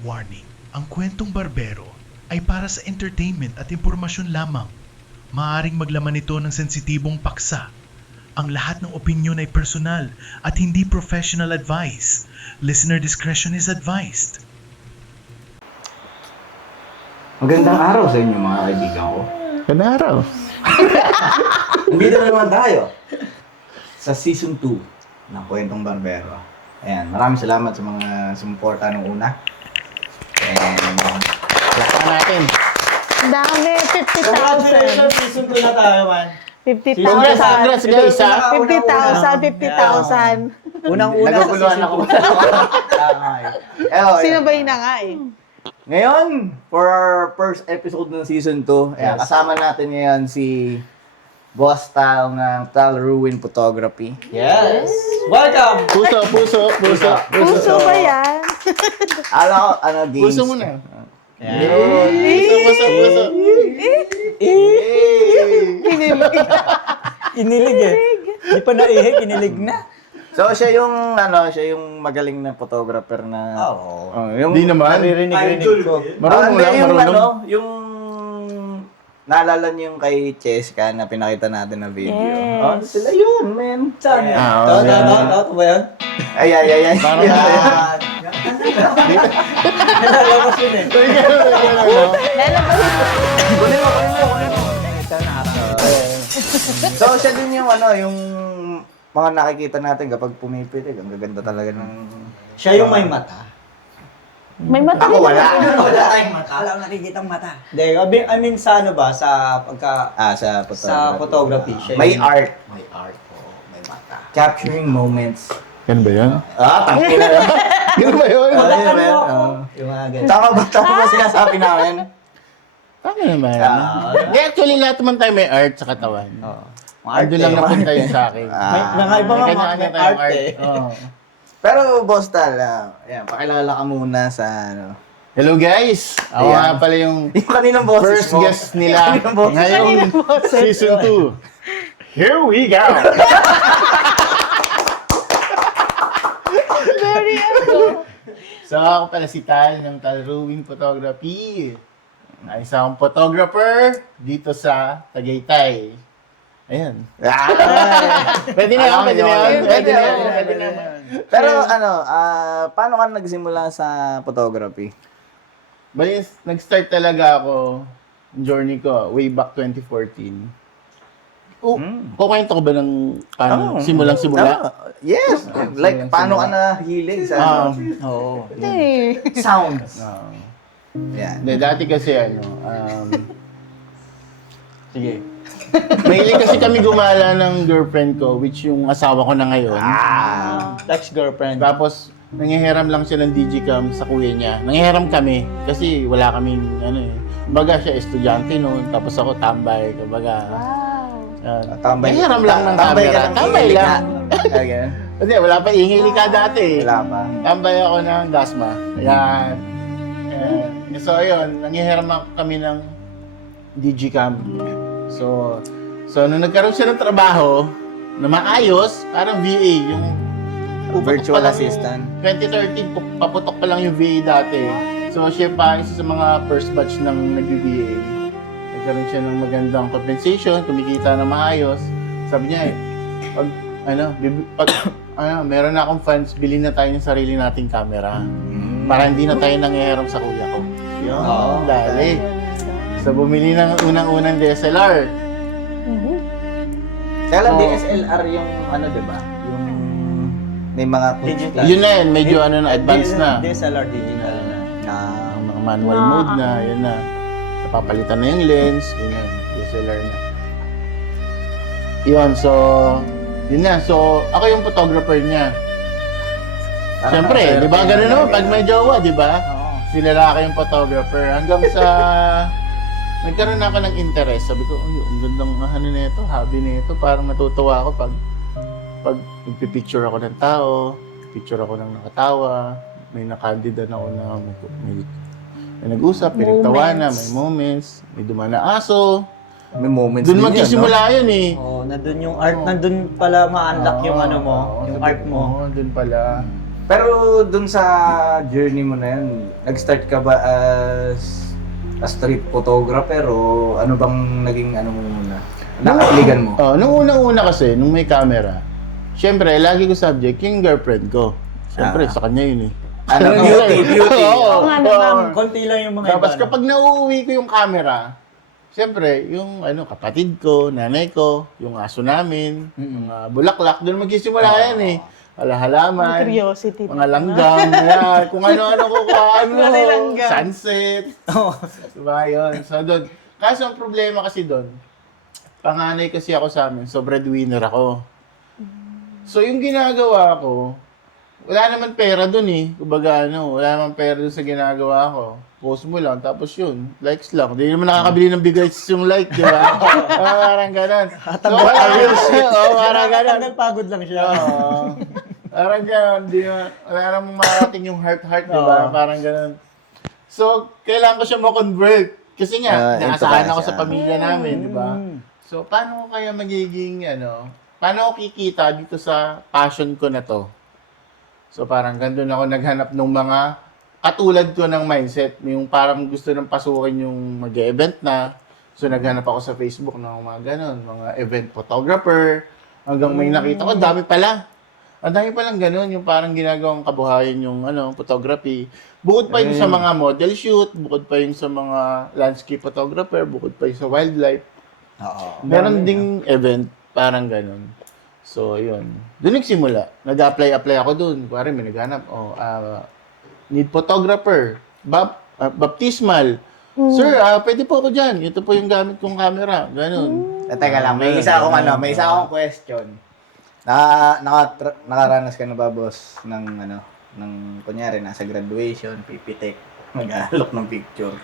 Warning, ang kwentong barbero ay para sa entertainment at impormasyon lamang. Maaaring maglaman ito ng sensitibong paksa. Ang lahat ng opinyon ay personal at hindi professional advice. Listener discretion is advised. Magandang araw sa inyo mga kaibigan ko. Gandang araw. Nandito na naman tayo sa Season 2 ng Kwentong Barbero. Ayan, maraming salamat sa mga sumuporta nung una. And, Lakpan natin. Dami, 50,000. Congratulations! Season 2 na tayo, man. 50,000. Congrats guys, ha? 50,000, 50,000. Unang-una sa naguguluhan season ako. 2. Sino ba yung na nga eh? Ngayon, for our first episode ng Season 2, ayan, Yes. kasama natin ngayon si Boss Tal ng Tal Ruin Photography. Yes! Welcome! Puso. Puso ba yan? Games. Puso muna. Yan. Puso. Kinilig. Inilig eh. Di pa naihi, kinilig na. So, siya yung magaling na photographer na... Oo. yung Di naman. Naririnig ko. Marunong hindi, lang, yung marunong. yung naalala niyo yung kay Cheska na pinakita natin na video. Yes. Oh, sila yun, man. Saan yan? Ah, okay. Ito ba yan? Ay. Parang Nalalabas yun eh. Kunin mo. So, siya din yung yung mga nakikita natin kapag pumipitik. Ang gaganda talaga ng... Siya yung may mata. May mata Ako rin. wala. Wala tayong mata. Wala akong nakikitang mata. Hindi, I mean sa ano ba? Sa pagka... Sa photography. Sa photography. Siya May yung- art. May art. Oo, may mata. Capturing moments. Yan ba yan? Tangina na. Yan ba yun? Wala yun, Ano man. ako? Oo. Yung mga ganyan. Tama ba sinasabi namin? Tama naman. Ah. Hindi, actually, lahat naman tayo may art sa katawan. Oo. Art lang napunta yun sa akin. May mga iba May mga kanya-kanya may tayong art eh. Oo. Pero Boss Tal, yan, pakilala ka muna sa Hello guys! Ako Ayan. nga pala yung yung kaninang boses first mo. guest nila Kaninang boses. ngayong season 2. Here we go! Very So ako pala si Tal ng Tal Ruin Photography. Isa akong photographer dito sa Tagaytay. Ayan. Pwede na yun, pwede na yun. Pwede na yun. Pero paano ka nagsimula sa photography? Bali, nag-start talaga ako, yung journey ko, way back 2014. Kukwento ko ba ng paano, simulang-simula? Yes. Like, paano ka nahilig sa Oo. eh. sounds? Ah. Yan. Hindi, dati kasi sige. Mahilig kasi kami gumala ng girlfriend ko, which yung asawa ko na ngayon. Ex-girlfriend. Tapos, nangihiram lang siya ng digicam sa kuya niya. Nangihiram kami, kasi wala kaming, kumbaga siya estudyante noon, tapos ako tambay, kumbaga. Wow. Tambay. Nangihiram lang ng Tambay ka camera. ng Tambay ingay lang. ka. Okay. Hindi, wala pa ingay ka dati. Wala pa. Tambay ako ng Dasma. Ayan. So, ayun, nangihiram kami ng digicam. So nung nagkaroon siya ng trabaho na maayos, parang VA, yung Virtual pa lang assistant. Yung 2013, paputok pa lang yung VA dati. So siya pa, isa sa mga first batch ng nag-VA. Nagkaroon siya ng magandang compensation, kumikita na maayos. Sabi niya, meron na akong funds, bilhin na tayo ng sarili nating camera. Para hindi na tayo nangyayarap sa kuya ko. Yun, dali. So bumili ng unang-unang DSLR. Kaya lang So, DSLR yung di ba? Yung may mga Digital. Yun na yun, medyo advanced na. DSLR digital na. Mga manual mode na, yun na. Napapalitan na yung lens, yun na, DSLR na. Yun, so, yun na. So, ako yung photographer niya. Siyempre, di ba ganun naman, pag may jowa, di ba? Si lalaki yung photographer. Hanggang sa, nagkaroon ako ng interest. Sabi ko, ang gandang nito, hobby nito. Parang natutuwa ako pag nagpipicture ako ng tao, picture ako ng nakatawa, may nakandida na ako na may nag-usap, pinagtawanan, may moments, may dumaan na aso. May moments Doon din magsisimula yun eh. Oo, nandun yung art, nandun pala ma-unlock yung ano mo, yung art mo. Oo, doon pala. Pero dun sa journey mo na yun, nag-start ka ba as a street photographer o ano bang naging ano mo muna? Nakapiligan mo? Nung unang-una kasi, nung may camera, syempre, lagi ko subject yung girlfriend ko. Syempre, sa kanya yun eh. Ano, beauty. Oo nga naman. Konti lang yung mga Tapos iba, no? kapag nauuwi ko yung camera, syempre, yung kapatid ko, nanay ko, yung aso namin, mga bulaklak, doon magsisimula yan eh. Halaman, Curiosity. mga langgam, yan, kung ano-ano kukuhaan mo, Mga langgam. sunset. Diba yun? So doon, kaso ang problema kasi doon, panganay kasi ako sa amin, so breadwinner ako. So yung ginagawa ko, wala naman pera doon eh. Kumbaga wala naman pera doon sa ginagawa ko. Post mo lang, tapos yun, likes lang. Hindi naman nakakabili ng bigas yung like, di ba? Parang ganun. So, parang ganun. Tanggal pagod lang siya. Parang ganun, wala namang marating yung heart, di ba? Parang ganun. So, kailangan ko siya ma-convert. Kasi nga, naasahan ako sa pamilya namin, di ba? So, paano ko kaya magiging, paano ko kikita dito sa passion ko na to? So, parang gandun ako naghanap ng mga katulad ko ng mindset. Yung parang gusto nang pasukin yung mag-event na. So, naghanap ako sa Facebook ng mga ganun, mga event photographer. Hanggang may nakita ko, dami pala. Ang dami palang ganun, yung parang ginagawang kabuhayan yung photography. Bukod pa yung sa mga model shoot, bukod pa yung sa mga landscape photographer, bukod pa yung sa wildlife. Meron ding event, parang ganun. So, yun. Doon nagsimula. Nag-apply ako doon. Kuwari, may naghanap. Need photographer. Baptismal. Sir, pwede po ako dyan. Ito po yung gamit kong camera. Ganun. Teka lang, may isa akong question. Nakaranas ka na ba, boss, ng kunyari, nasa graduation, pipitik, mag-aalok ng picture.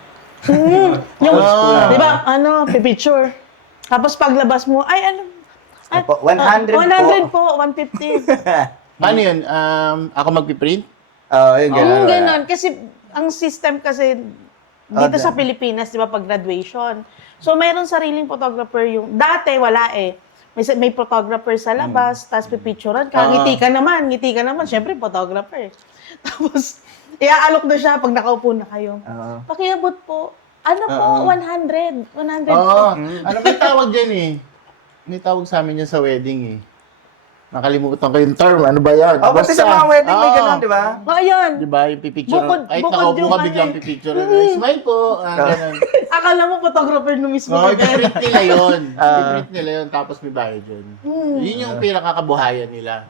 Yung, di ba, pipicture. Tapos paglabas mo, ay, 100 100 po, 150. Paano yun? Ako magpiprint? Yun, gano'n. Ganon. Kasi, ang system kasi, dito sa Pilipinas, di ba, pag graduation. So, mayroon sariling photographer yung, dati wala eh. May photographer sa labas, tapos pipicturean ka. Ngiti ka naman. Syempre, photographer. Tapos, iaalok na siya pag nakaupo na kayo. Pakiabot po. 100. 100 po. May tawag dyan eh. May tawag sa amin yan sa wedding eh. Nakalimutan ko yung term. Ano ba yan? Pati sa mga wedding may gano'n, di ba? O, ayun. Di ba? Yung pipicture. Ay, bukod nakaupo yung ka biglang pipicture. Smile po. Ganun. Akala mo photographer no mismo. Ipiprint nila yun. Ipiprint nila yun, tapos may bayad yun. Yun yung pinakakabuhayan nila.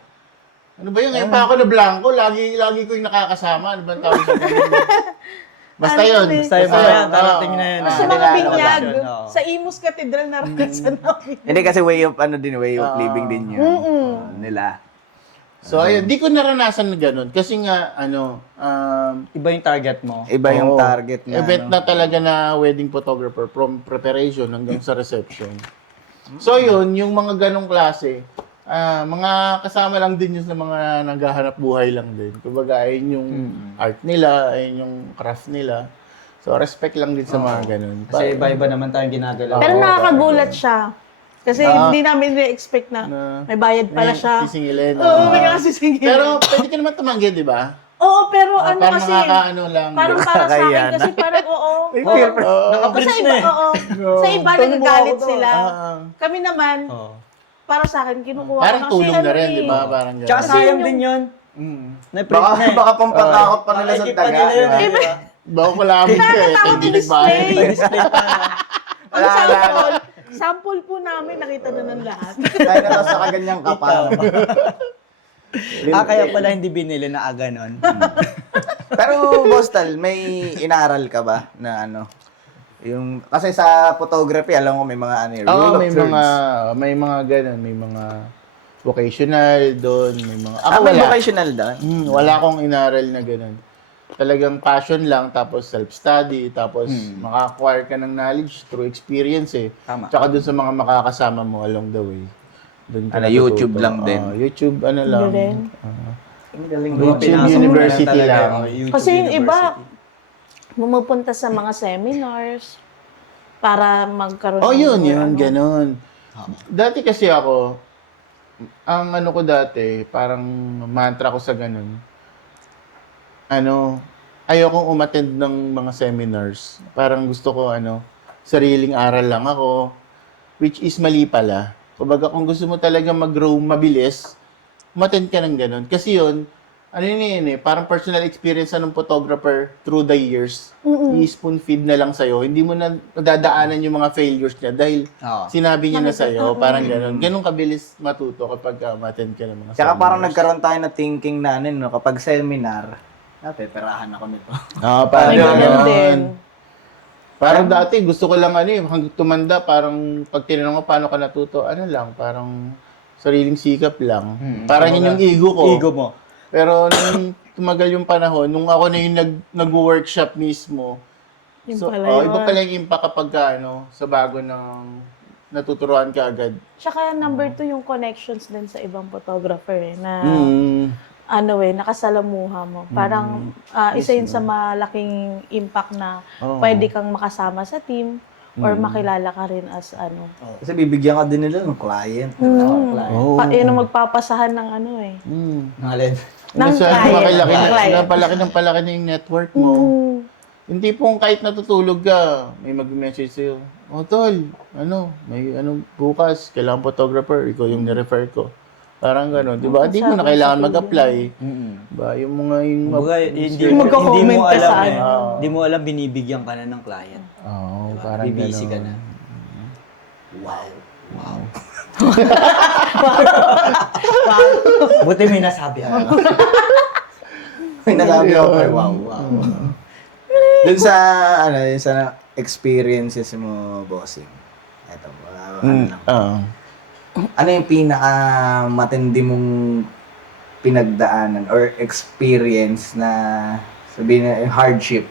Ano ba yun? Ngayon pa ako na blanco. Lagi ko yung nakakasama. Ano ba ang tawag sa ganun? Basta yun. Basta yun, darating na yun. Sa mga binyag, sa Imus Cathedral naranasan namin. Hindi kasi way of living din yun. Nila. So, ayun. Di ko naranasan na ganun. Kasi nga, Iba yung target mo. Iba yung target na. event na talaga na wedding photographer from preparation hanggang sa reception. So, yun. Yung mga ganong klase, mga kasama lang din yun sa mga naghahanap buhay lang din. Kumbaga, ayun yung art nila, ayun yung craft nila. So, respect lang din sa mga ganun. Kasi iba-iba naman tayong ginagalaw. Pero nakakagulat siya. Kasi hindi namin na-expect na may bayad pala May siya. sisingilin. Oo, may kasisingilin. Pero, pwede ka naman tumanggi, di ba? Oo, pero Parang kasi, nakakaano lang. parang para sa akin kasi parang oo. Nakaprint Sa na iba, eh. Sa iba nagagalit sila. Ah. Kami naman, para sa akin, kinukuha Parang ko kasi tulong na rin, eh. di ba? Parang gano'n. Tsaka sayang din yun. Na-print na eh. Baka pampatakot pa nila sa Nakikip pa taga. nila yun, di ba? di ba? Baka malamin ka eh. Nakakatakot Hindi yung nagbayad. display. Display pa. Ang sample po namin, nakita na ng lahat. Tayo na sa kaganyang kapal. Kaya pala hindi binili na ganon. Pero, Boss Tal, may inaaral ka ba na yung, kasi sa photography, alam ko may mga rule of thirds. May mga ganun, may mga vocational doon, may mga May vocational doon? Wala akong inaral na ganun. Talagang passion lang, tapos self-study, tapos maka-acquire ka ng knowledge through experience eh. Tama. Tsaka doon sa mga makakasama mo along the way. Doon ka YouTube natututo. lang din. YouTube, lang. Galing. YouTube University lang. Kasi yung iba, pumupunta sa mga seminars para magkaroon Yun, ng ganun. Dati kasi ako, ang ko dati, parang mantra ko sa ganun, ayokong umattend ng mga seminars. Parang gusto ko, sariling aral lang ako, which is mali pala. Kumbaga, kung gusto mo talaga mag-grow mabilis, umattend ka ng ganun. Kasi yun, parang personal experience ng photographer through the years. I-spoon feed na lang sa'yo. Hindi mo na nadadaanan yung mga failures niya dahil Oo. sinabi niya na sa'yo. Parang ganun. Ganun kabilis matuto kapag umattend ka ng mga Tsaka parang seminars. nagkaroon tayo na thinking na no, kapag seminar, peperahan ako nito. Parang May ganun ganun. din. Parang dati, gusto ko lang hanggang tumanda, parang pag tinanong ko paano ka natuto, parang sariling sikap lang. Parang yun yung ego ko. Ego mo. Pero nung tumagal yung panahon, nung ako na yung nag-workshop mismo, Yun so, pala yun. iba pala yung impact kapag sa bago ng natuturuan ka agad. Tsaka number 2 yung connections din sa ibang photographer na Mm. nakasalamuha mo. Parang isa yun sa malaking impact na Oo. pwede kang makasama sa team or makilala ka rin as Kasi bibigyan ka din nila ng client. Oo. yun ang magpapasahan ng Ngalin. ng client. Napalaki na yung network mo. Hindi pong kahit natutulog ka, may mag-message sa'yo, tol, may bukas, kailangan photographer, ikaw yung nirefer ko. Parang gano'n, di ba? Hindi mo na kailangan mag-apply. Diba? Yung mga Kumbaga, hindi Yung mo magko-comment ka alam sa eh. ano. Hindi mo alam, binibigyan ka na ng client. Oo, Diba? parang Bibisi ka gano'n. na. Wow. Wow. Buti may nasabi ako. May nasabi ako, wow. Dun sa, yun sa experiences mo, bossing. Eto, lang. Ano yung pinaka matindi mong pinagdaanan or experience na sabihin na yung hardship?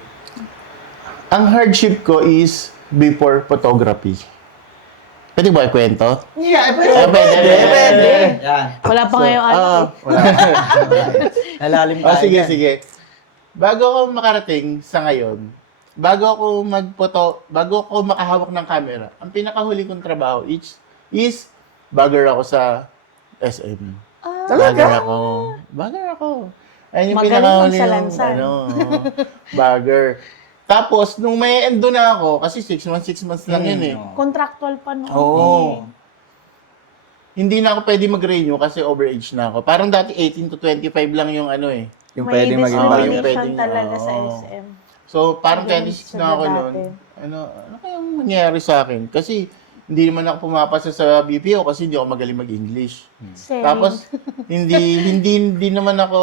Ang hardship ko is before photography. Pwede ba ikwento? Yeah, Pwede. Yan. Wala pa ngayon Wala. Nalalim tayo. Sige, dyan. sige. Bago ako makarating sa ngayon, bago ako makahawak ng camera, ang pinakahuli kong trabaho is bagger ako sa SM. Talaga? Bagger ako. Ayun yung Magaling pinakahuli magsalansan. bagger. Tapos, nung may endo na ako, kasi 6 months lang yun eh. Contractual pa no. Oo. Hindi na ako pwede mag-renew kasi overage na ako. Parang dati 18 to 25 lang yung Yung May pwede maging yung bagger. discrimination pwedeng- talaga sa oo. SM. So, parang Ganun 26 na ako sila noon. dati. Ano kayang nangyari sa akin? Kasi hindi naman ako pumapasa sa BPO kasi hindi ako magaling mag-English. Same. Tapos hindi naman ako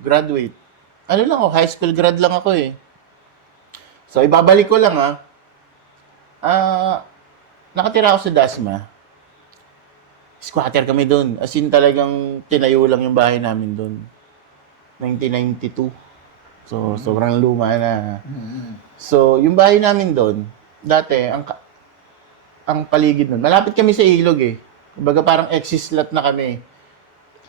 graduate. Ano lang ako, high school grad lang ako eh. So ibabalik ko lang nakatira ako sa Dasma. Squatter kami doon. As in talagang tinayo lang yung bahay namin doon. 1992. So sobrang luma na. So yung bahay namin doon, dati ang paligid nun. Malapit kami sa ilog eh. Kumbaga parang exit lot na kami.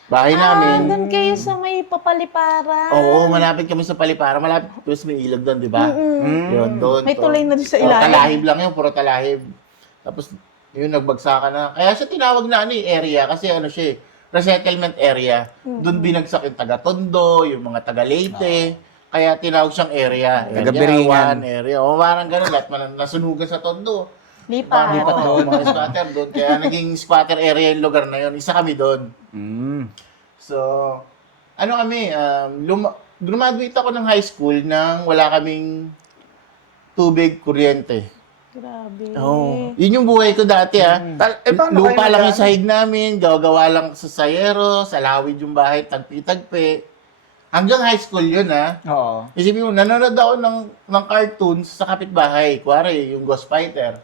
Bahay namin. Doon kayo sa may papaliparan. Oo, malapit kami sa Palipara. Malapit tapos may ilog doon, di ba? Yun, doon. May tulay na doon sa Oh, ilalim. talahib lang yun, puro talahib. Tapos, yun, nagbagsakan na. Kaya siya tinawag na area kasi siya eh, resettlement area. Doon binagsak yung taga-Tondo, yung mga taga-Leyte. Kaya tinawag siyang area. Taga-Biringan. Area. O, parang ganun. Lahat nasunugan sa Tondo. Lipat. Lipat doon, mga squatter doon. Kaya naging squatter area yung lugar na yun. Isa kami doon. So, kami, graduate ako ng high school nang wala kaming tubig, kuryente. Grabe. Yun yung buhay ko dati paano Lupa kayo lang yung nag- sahig namin, gawa lang sa sayero, sa lawid yung bahay, tagpi-tagpi. Hanggang high school yun Oo. Isipin mo, nanonood ako ng cartoons sa kapitbahay. Kuwari, yung Ghost Fighter.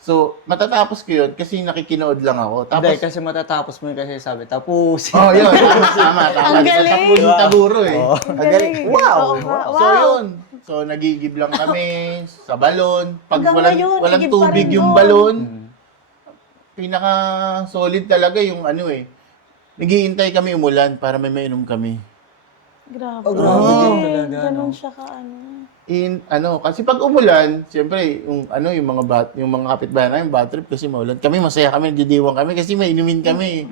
So, matatapos ko yun kasi nakikinood lang ako. Hindi, Tapos, kasi matatapos mo yun kasi sabi, tapusin. yun. Tama. Ang galing. Tapos yung taburo eh. Ang galing. Wow. Oo nga. So, yun. So, nagigib lang kami sa balon. Pag Hanggang ngayon, walang igib pa tubig rin yung doon. balon, pinaka-solid talaga yung naghihintay kami umulan para may mainom kami. Grabe. Oh, grabe din talaga, Ganun no? siya ka Kasi pag umulan, siyempre, yung mga kapitbahay namin, bad trip kasi maulan. Kami, masaya kami, nagdidiwang kami kasi may inumin kami.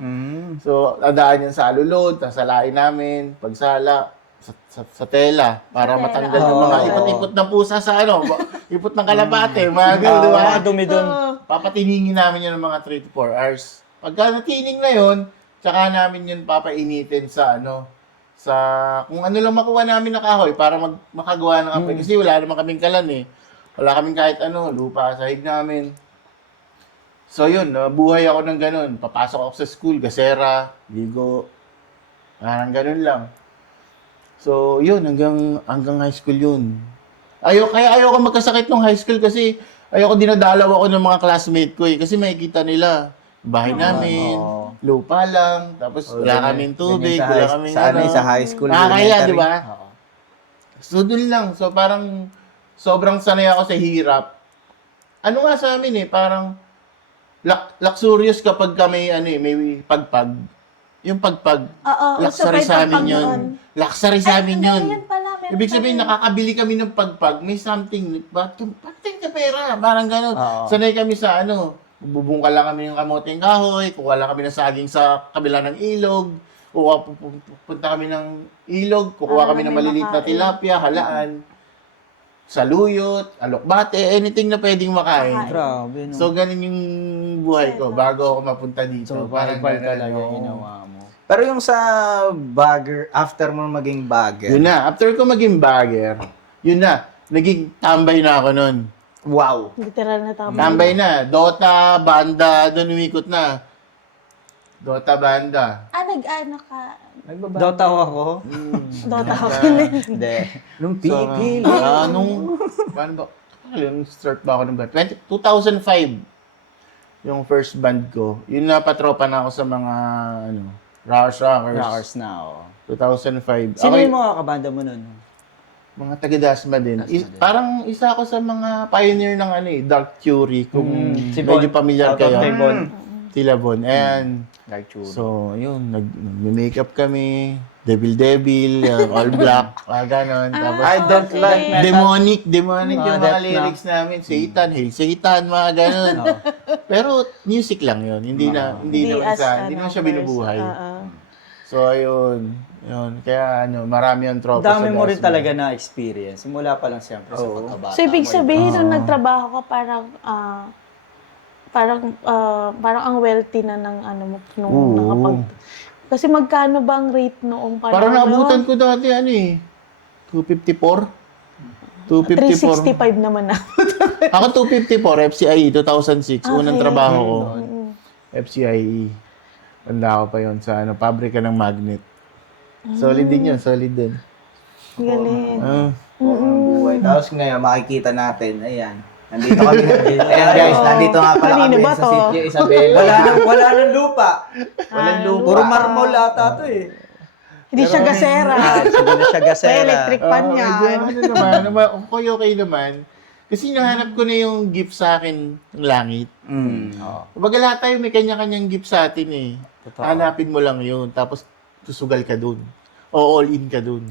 So, dadaan yan sa alulod, sasalain namin, pagsala. sa tela para Sa tela, matanggal yung mga oo. ipot-ipot ng pusa sa ipot ng kalapate, mga ganun, di ba? Dumi doon. Papatiningin namin yun ng mga 3 to 4 hours. Pagka natining na yun, tsaka namin yun papainitin sa sa kung ano lang makuha namin na kahoy para makagawa ng apoy. Kasi wala naman kaming kalan eh. Wala kaming kahit lupa, sahig namin. So yun, nabuhay ako ng ganun. Papasok ako sa school, gasera, ligo. Parang ganun lang. So yun, hanggang high school yun. Kaya ayoko magkasakit nung high school kasi ayoko dinadalaw ako ng mga classmate ko eh. Kasi makikita nila, bahay namin, lupa lang, tapos wala kaming tubig, wala kaming sa high school. Nakakaya, di ba? Oo. So, dun lang. So, parang sobrang sanay ako sa hirap. Ano nga sa amin parang luxurious kapag ka may pagpag. Yung pagpag, Oo, luxury so sa amin pagpag yun. noon. Luxury sa amin yun. Yan pala, meron Ibig sabihin, pala. nakakabili kami ng pagpag, may something, bakit ka pera? Parang gano'n. Oo. Sanay kami sa bubungka lang kami ng kamoting kahoy, kuha lang kami ng saging sa kabila ng ilog, pupunta kami ng ilog, kukuha kami ng may maliliit na makain. tilapia, halaan, saluyot, alokbate, anything na pwedeng makain. Grabe, no? So, ganun yung buhay ko bago ako mapunta dito. Parang ganun, talaga oo. ginawa mo. Pero yung sa bagger, after mo maging bagger, Yun na, after ko maging bagger, yun na, naging tambay na ako nun. wow. Literal na tama. Tambay na. Dota, banda, doon umikot na. Dota, banda. Nag-ano ka? Dota ako. Dota ako. Hindi. Nung So, pipili. paano ba? Yung start ba ako ng band? 2005. Yung first band ko. Yun na patropa na ako sa mga, Rockers. Rockers na, oh. 2005. Sino Ako yung mga kabanda mo nun? mga taga-Dasma din. Dasma din. Parang isa ako sa mga pioneer ng Dark Fury. Kung Si medyo Bon. familiar Out of kayo. Kay Bon. Sila Bon. And, Dark Churi. so, yun, nag-makeup kami, Devil, all black, ganon. Tapos, I don't like okay. demonic yung Mga mga death lyrics namin. Satan, Hail Satan, mga ganon. Pero, music lang yun. Hindi naman siya binubuhay. So, ayun. Yun. Kaya, marami ang tropa sa Dami mo rin Dasma. talaga na experience. Simula pa lang siyempre sa pagkabata. So, ibig mo, sabihin, nung nagtrabaho ka, parang ang wealthy na ng mo, nung Oo. nakapag... Kasi magkano ba ang rate noong panahon? Parang naabutan ko dati, 254? 254. 365 naman na. Ako 254, FCIE, 2006. Unang Okay. trabaho ko. FCIE. Tanda ko pa yun sa pabrika ng magnet. Solid din yun, solid din. Galing. Ang buhay. Tapos ngayon, makikita natin, ayan. Nandito kami. Ayan guys, nandito nga pala Kanino kami ba sa to? sitio Isabela. Wala nang lupa. Walang lupa. Puro marmol ata to eh. Hindi siya gasera. Siguro siya Sa gasera. electric pan niya. Okay naman. Kasi nahanap ko na yung gift sa akin ng langit. Kumbaga lahat tayo may kanya-kanyang gift sa atin eh. Totoo. Hanapin mo lang yun. Tapos susugal ka dun. O all in ka dun.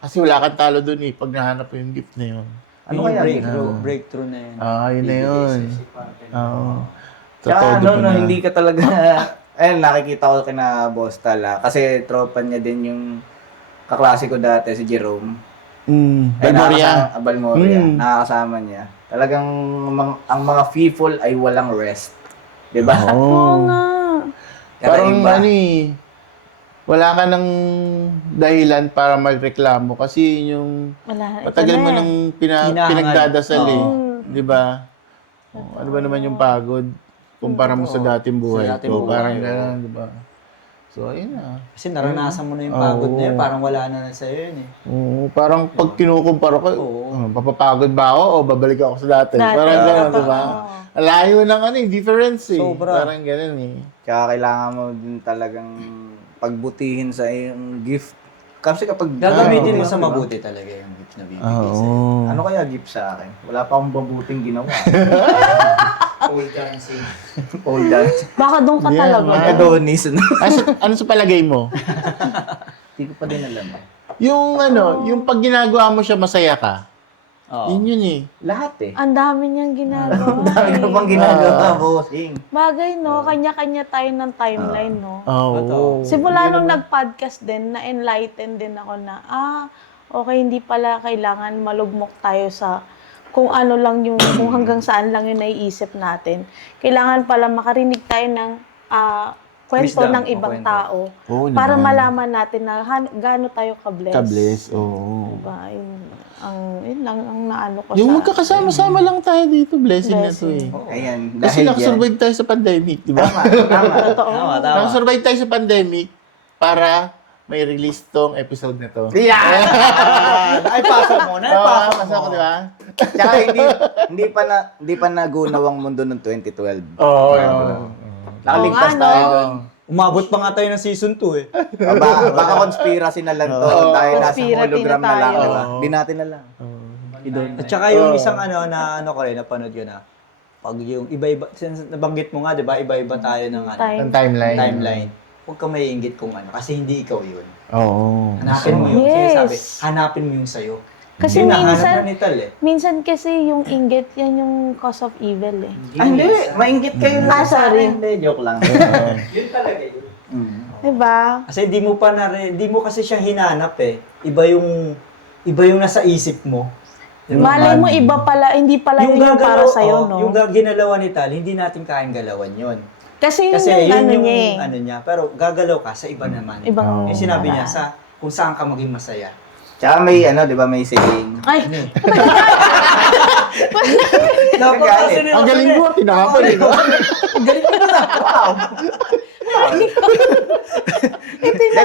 Kasi wala kang talo dun eh pag nahanap mo yung gift na yun. Ano Yung kaya? breakthrough na yun. Yun na yun. Oo. Tsaka Totoo pa na. hindi ka talaga... Ayun, nakikita ko kina Boss Tala. Kasi tropa niya din yung kaklase ko dati, si Jerome. Balmoria. Balmoria. Nakakasama niya. Talagang ang mga people ay walang rest. Diba? Oo nga. Parang Kakaiba. wala ka ng dahilan para magreklamo kasi yung Wala. matagal mo Ito na. nang Hinahangal. pinagdadasal eh. Oo. Di ba? Ano ba naman yung pagod kumpara mo sa dating buhay Sa dating ko? buhay, Parang oo. gano'n, di ba? So, ayun na. Kasi naranasan mo na yung pagod na yun. Oo. Parang wala na sa'yo yun eh. Oo, parang pag kinukumpara ko, Oo. papapagod ba ako o babalik ako sa dati? Dati, Parang gano'n, oo. di ba? Layo ng difference eh. Sobra. Parang gano'n eh. Kaya kailangan mo din talagang pagbutihin sa iyong gift. Kasi kapag... Gagamitin mo diba? sa mabuti talaga yung gift na bibigay sa'yo. Ano kaya gift sa akin? Wala pa akong mabuting ginawa. Pole dancing. Old dance. Baka doon ka Yeah, talaga. man. Adonis. Ano sa palagay mo? Hindi ko pa din alam. Yung yung pag ginagawa mo siya, masaya ka. Oo. Yun eh. Lahat eh. Ang dami niyang ginagawa. Dami ka pang ginagawa, bossing. Bagay, no? Kanya-kanya tayo ng timeline, no? Oo. Simula nung nag-podcast din, na-enlighten din ako na, okay, hindi pala kailangan malugmok tayo sa kung ano lang yung, kung hanggang saan lang yung naiisip natin. Kailangan pala makarinig tayo ng kwento Wisdom ng o ibang kwento. tao Oo para naman. malaman natin na gaano tayo ka-bless. Ka-bless, oo. Diba? Yun lang ang naano ko Yung sa... magkakasama-sama lang tayo dito, blessing na to eh. Ayan, Kasi dahil nakasurvive tayo sa pandemic, di ba? Tama. Totoo. Tama. Nakasurvive tayo sa pandemic para may release tong episode na to. Ay, pasa mo na. Pasa mo. Pasa ko, di ba? Tsaka hindi pa nagunaw ang mundo ng 2012. Oo. Nakaligtas Oo nga, tayo no? doon. Umabot pa nga tayo ng season 2 eh. Baka conspiracy na lang to. Dahil nasa Conspiracy hologram na na lang, tayo. diba? Binati na lang. At saka yung isang na ko rin, napanood ko na, pag yung iba-iba, since nabanggit mo nga, di ba, iba-iba tayo ng Ang timeline. timeline. Huwag ka maiinggit kung kasi hindi ikaw yun. Oo. Hanapin mo yung, Yes. sinasabi, hanapin mo yung sa'yo. Kasi Yun, nahanap minsan- na ni Tal eh. Minsan kasi yung inggit, yan yung cause of evil eh. Hindi, mainggit kayo lang sa sorry. akin. Hindi, joke lang. Yun talaga yun. Diba? Kasi di mo kasi siya hinanap eh. Iba yung nasa isip mo. Malay mo iba pala, hindi pala yun yung para sa'yo, no? Yung ginalawan ni Tal, hindi natin kayang galawan yun. Kasi yun Kasi yung yun ano yung niya eh. ano niya. Pero gagalaw ka sa iba naman. Ibang Yung sinabi niya paraan. kung saan ka maging masaya. Tsaka may di ba, may saying. Ay, Ang galing mo, tinapon eh. no?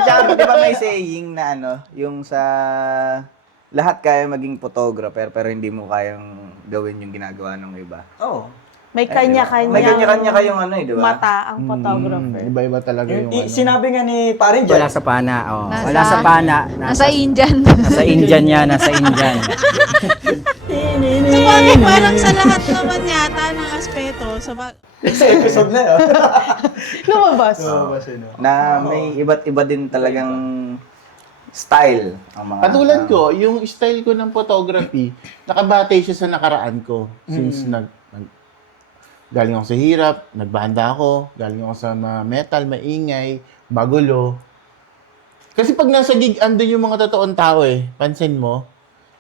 Tsaka di ba may saying na yung sa lahat kaya maging photographer pero hindi mo kayang gawin yung ginagawa ng iba. Oo. may kanya-kanya. May kanya-kanya kayong di ba? mata ang photographer. Iba-iba talaga yung ano. Sinabi nga ni Parin dyan. Wala sa pana, oh. Nasa- Wala sa pana. Nasa Indian. Nasa Indian yan, nasa Indian. Sabagay, parang sa lahat naman yata ng aspeto. Sa episode na yun. Lumabas. Na may iba't iba din talagang style ang mga Katulad ko, yung style ko ng photography, nakabatay siya sa nakaraan ko. Since galing ako sa hirap, nagbanda ako, galing ako sa metal, maingay, bagulo. Kasi pag nasa gig, andun yung mga totoong tao eh. Pansin mo,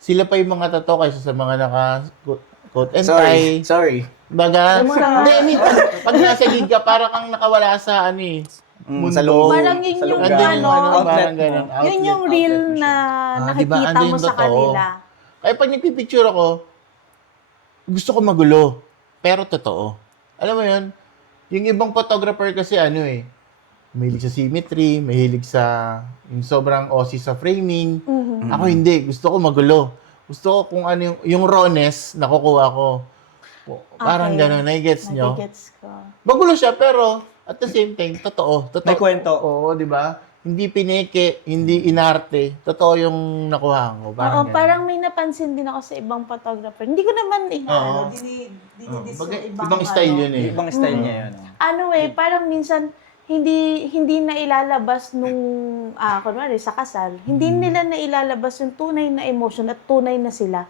sila pa yung mga totoo kaysa sa mga naka-coat and tie. Sorry. Baga, hindi, I mean, pag nasa gig ka, parang kang nakawala sa mundo. sa loob. Parang yun Sa yung loob. Andun yung outlet parang mo. ganun, Yun yung real na diba? nakikita Andun mo yung sa totoo. kanila. Kaya pag nagpipicture ako, gusto ko magulo, pero totoo. Alam mo yun, yung ibang photographer kasi mahilig sa symmetry, mahilig sa yung sobrang OC sa framing. Ako hindi, gusto ko magulo. Gusto ko kung ano yung rawness nakukuha ko. Parang Okay. gano'n, nai-gets nyo? Nagigets ko. Magulo siya, pero at the same time, totoo. May kwento. Oo, di ba? Hindi pineke, hindi inarte. Totoo yung nakuha ko. Oo, Parang ganun. parang may napansin din ako sa ibang photographer. Hindi ko naman Oo. dinidis Baga, yung ibang style yun eh. Ibang style niya yun. Parang minsan hindi na ilalabas nung kunwari sa kasal, hindi nila na ilalabas yung tunay na emotion at tunay na sila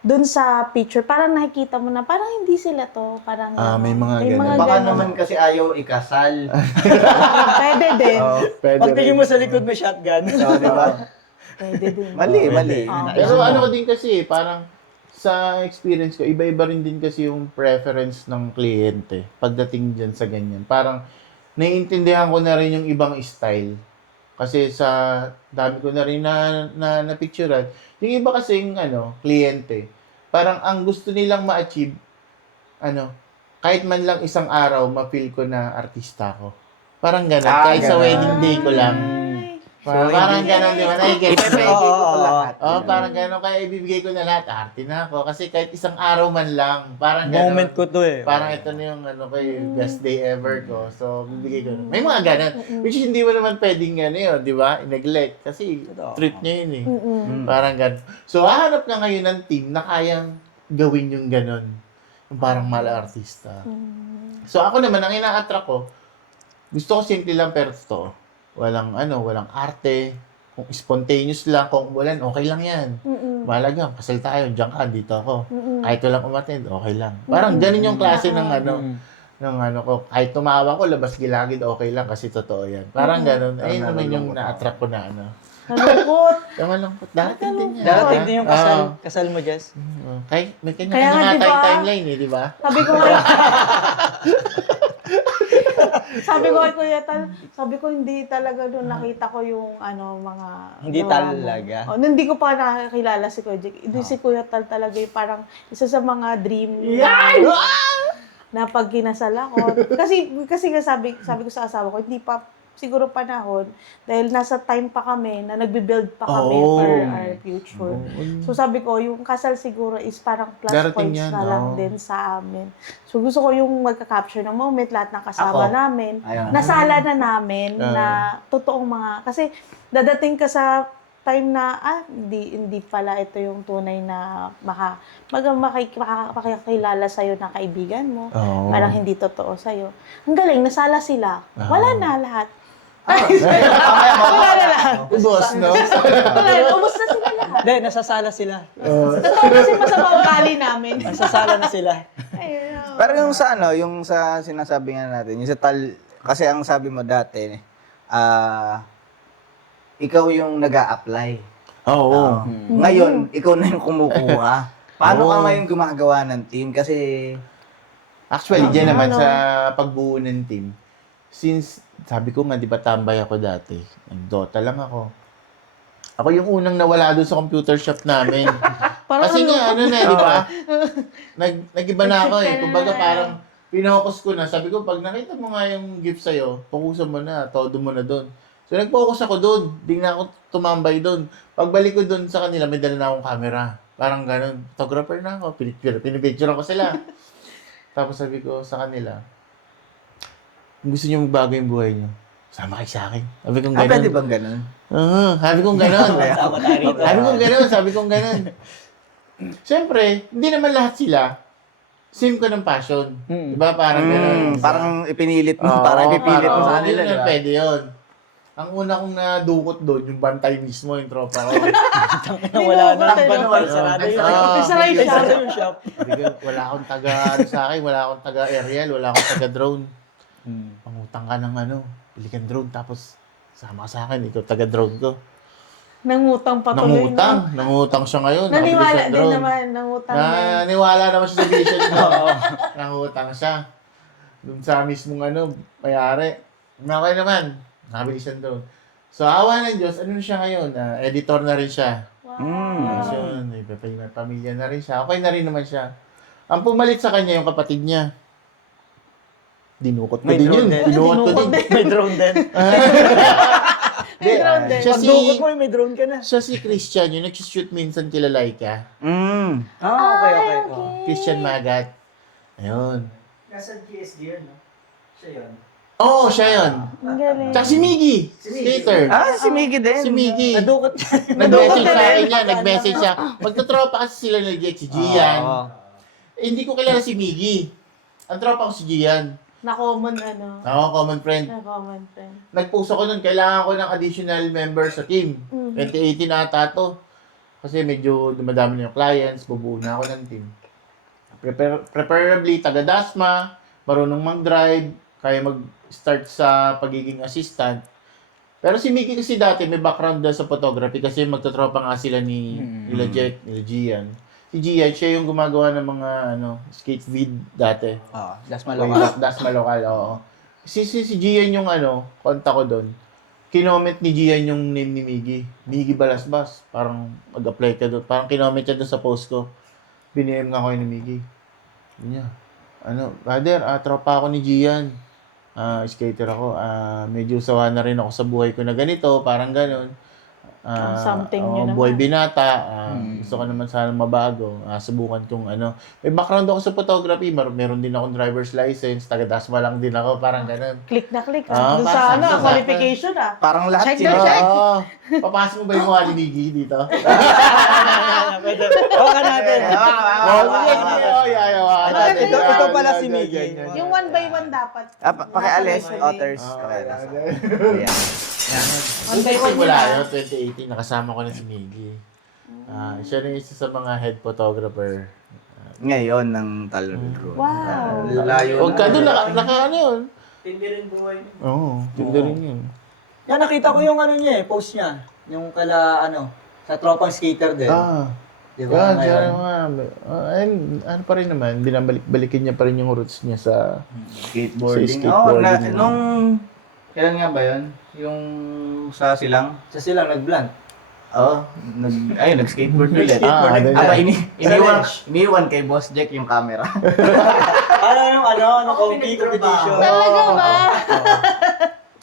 doon sa picture. Parang nakikita mo na parang hindi sila to, parang may mga ganun. Baka ganun. naman kasi ayaw ikasal. Pwede din. Pwede Pagtingin rin. mo sa likod may shotgun. Di ba? Pwede din. Mali. Pero ano din kasi, parang sa experience ko, iba-iba rin din kasi yung preference ng kliyente pagdating dyan sa ganyan. Parang naiintindihan ko na rin yung ibang style. Kasi sa dami ko na rin na picturean, yung iba kasing kliyente, parang ang gusto nilang ma-achieve, kahit man lang isang araw, ma-feel ko na artista ko. Parang gano'n. Kahit sa ganun. wedding day ko lang. Parang gano'n, di ba? Nai-get mo? Parang gano'n. Kaya ibibigay ko na lahat. Arte na ako. Kasi kahit isang araw man lang, parang gano'n. Moment ko to eh. Parang ito na yung best day ever ko. So, bibigay ko na. May mga gano'n. Which is hindi mo naman pwedeng yun, di ba? I-neglect. Kasi trip niya yun eh. Parang gano'n. So, hahanap ka ngayon ng team na kayang gawin yung gano'n. Yung parang mala artista. So, ako naman, ang ina-attract ko, gusto ko simple lang pero totoo. Walang arte. Kung spontaneous lang, kung umulan, okay lang yan. Mahalaga, kasal tayo, diyan ka, dito ako. Kahit walang umattend, okay lang. Parang ganun yung klase ng ko. Kahit tumawa ko, labas gilagid, okay lang kasi totoo yan. Parang ganun. Ayun naman yung na-attract ko na Nalungkot. Yung malungkot. Darating din yan. Darating din yung Oo. kasal mo, Jess. Kaya may Kaya kanya-kanya nga, nga di ba? tayong timeline eh, di ba? Sabi ko kay Kuya Tal, sabi ko hindi talaga doon nakita ko yung mga Hindi gawa mo. talaga? Nung hindi ko pa nakakilala si Kuya Jake. Doon si Kuya Tal talaga yung parang isa sa mga dream na pag kinasal ako. Kasi nga sabi ko sa asawa ko, hindi pa siguro panahon dahil nasa time pa kami na nagbi-build pa kami for our future. So sabi ko, yung kasal siguro is parang plus Darating points yan, na lang din sa amin. So gusto ko yung magka-capture ng moment, lahat ng kasama namin. Ayun. Nasala na namin na totoong mga, kasi dadating ka sa time na, hindi pala ito yung tunay na makakilala sa'yo na kaibigan mo. Oo. Parang hindi totoo sa'yo. Ang galing, nasala sila. Wala na lahat. Wala na lahat. Ubos, no? Wala na, ubos na sila lahat. Hindi, nasasala sila. Totoo kasi masama ugali namin. Nasasala na sila. Ayun. Pero yung sa yung sa sinasabi nga natin, yung sa kasi ang sabi mo dati, ikaw yung nag-a-apply. Oo. Ngayon, ikaw na yung kumukuha. Paano ka Oo. ngayon gumagawa ng team? Kasi, Actually, dyan naman sa pagbuo ng team, since, sabi ko nga, di ba tambay ako dati, nag-Dota lang ako. Ako yung unang nawala doon sa computer shop namin. Kasi nga, di ba? Nag-iba na ako eh. Kumbaga parang, pinokus ko na. Sabi ko, pag nakita mo nga yung gift sa'yo, fokusan mo na, todo mo na doon. So, nag-focus ako doon. Di na ako tumambay doon. Pagbalik ko doon sa kanila, may dala na akong camera. Parang ganun. Photographer na ako. Pinipicture ko sila. Tapos sabi ko sa kanila, kung gusto niyo magbago yung buhay niyo, sama kayo sa akin. Sabi kong ganun. pwede bang ganun? Sabi kong ganun. Sama tayo rito. Sabi kong ganun. Siyempre, hindi naman lahat sila. Same ko ng passion. Diba? Parang ganun. Parang ipinilit mo, parang ipipilit mo sa kanila, di ba? Pwede yun. Ang una kong nadukot doon, yung bantay mismo, yung tropa ko. Wala na. Manual, Sarado yung Sarado yung Sarado yung shop. Sabi ko, wala akong taga sa akin, wala akong taga aerial, wala akong taga drone. Pangutang ka ng pili kang drone, tapos sama ka sa akin, ikaw taga drone ko. Nangutang patuloy. Nangutang siya ngayon. Naniwala nakabili sa din drone. naman, nangutang na. Naniwala naman siya sa vision ko. Nangutang siya. Doon sa mismong mayari. Okay naman. Nakabili siya drone. So, awa ng Diyos, ano na siya ngayon? Editor na rin siya. May pamilya na rin siya. Okay na rin naman siya. Ang pumalit sa kanya yung kapatid niya. Dinukot ko May din drone yun. din. Dinukot ko din. May drone din. May drone din. Siya Pag si, dukot mo, may drone ka na. siya si Christian, yung nag-shoot minsan kila Laika. Okay. Christian Magat. Ayun. Nasa GSD yun, no? Siya yun. Oo, siya yun. Ang galing. Tsaka si Miggy. Skater. Si Miggy din. Si Miggy. Nadukot niya. Nag-message sa akin niya. Nag-message siya. Magtatropa kasi sila ni Jet, si Gian. Hindi ko kilala si Miggy. Ang tropa ko si Gian. Na-common Ako, common friend. Na-common friend. Nag-post ako nun, kailangan ko ng additional member sa team. 2018 ata to. Kasi medyo dumadami na yung clients, bubuo na ako ng team. Preferably taga-Dasma, marunong mag-drive, kaya mag-start sa pagiging assistant. Pero si Mickey kasi dati may background daw sa photography kasi magtotropa nga sila nila Jet, nila Gian. Si Gian, siya yung gumagawa ng mga skate vid dati. Das malokal. Dasma lokal, oo. Si Gian yung konta ko doon. Kinoment ni Gian yung name ni Miggy. Miggy Balasbas. Parang mag-apply ka doon. Parang kinoment siya doon sa post ko. Biniem nga ko yun ni Miggy. Yun niya. Brother, tropa ako ni Gian. Skater ako. Medyo sawa na rin ako sa buhay ko na ganito. Parang ganon. Something yun Buhay naman. binata. Gusto ko naman sana mabago. Subukan kong May background ako sa photography. Meron din akong driver's license. Taga-Dasma lang din ako. Parang ganon. Click na click. Ah, Doon sa sakto. qualification Parang lahat Check sila. na check. Papasok mo ba yung mukha ni Miggy dito? Pwede. Baka natin. Sige. Ito pala si Miggy. Yung one by one dapat. Pakialis, Nasa resume. authors. Pakialis. Ayan. On by one Simula yun, yun, 2018, nakasama ko na si Miggy. Siya rin isa sa mga head photographer. Ngayon ng Talon Road. Wow. Layo Huwag ka doon, naka ano yun? Tindi rin buhay. Oo, ganda rin yun. Yan, nakita ko yung ano niya post niya. Yung kala, sa tropang skater din. Di ba? Yan, Ngayon. siya nga. Ano pa rin naman, binabalik-balikin niya pa rin yung roots niya sa Skateboarding. Sa skateboarding. Nung... Kailan nga ba yun? Yung sa silang? Sa sila, nag-blunt. Oo. Nag-skateboard ulit. Nag-skateboard. Aba, iniwan kay Boss Jack yung camera. Ano, county competition. Talaga ba?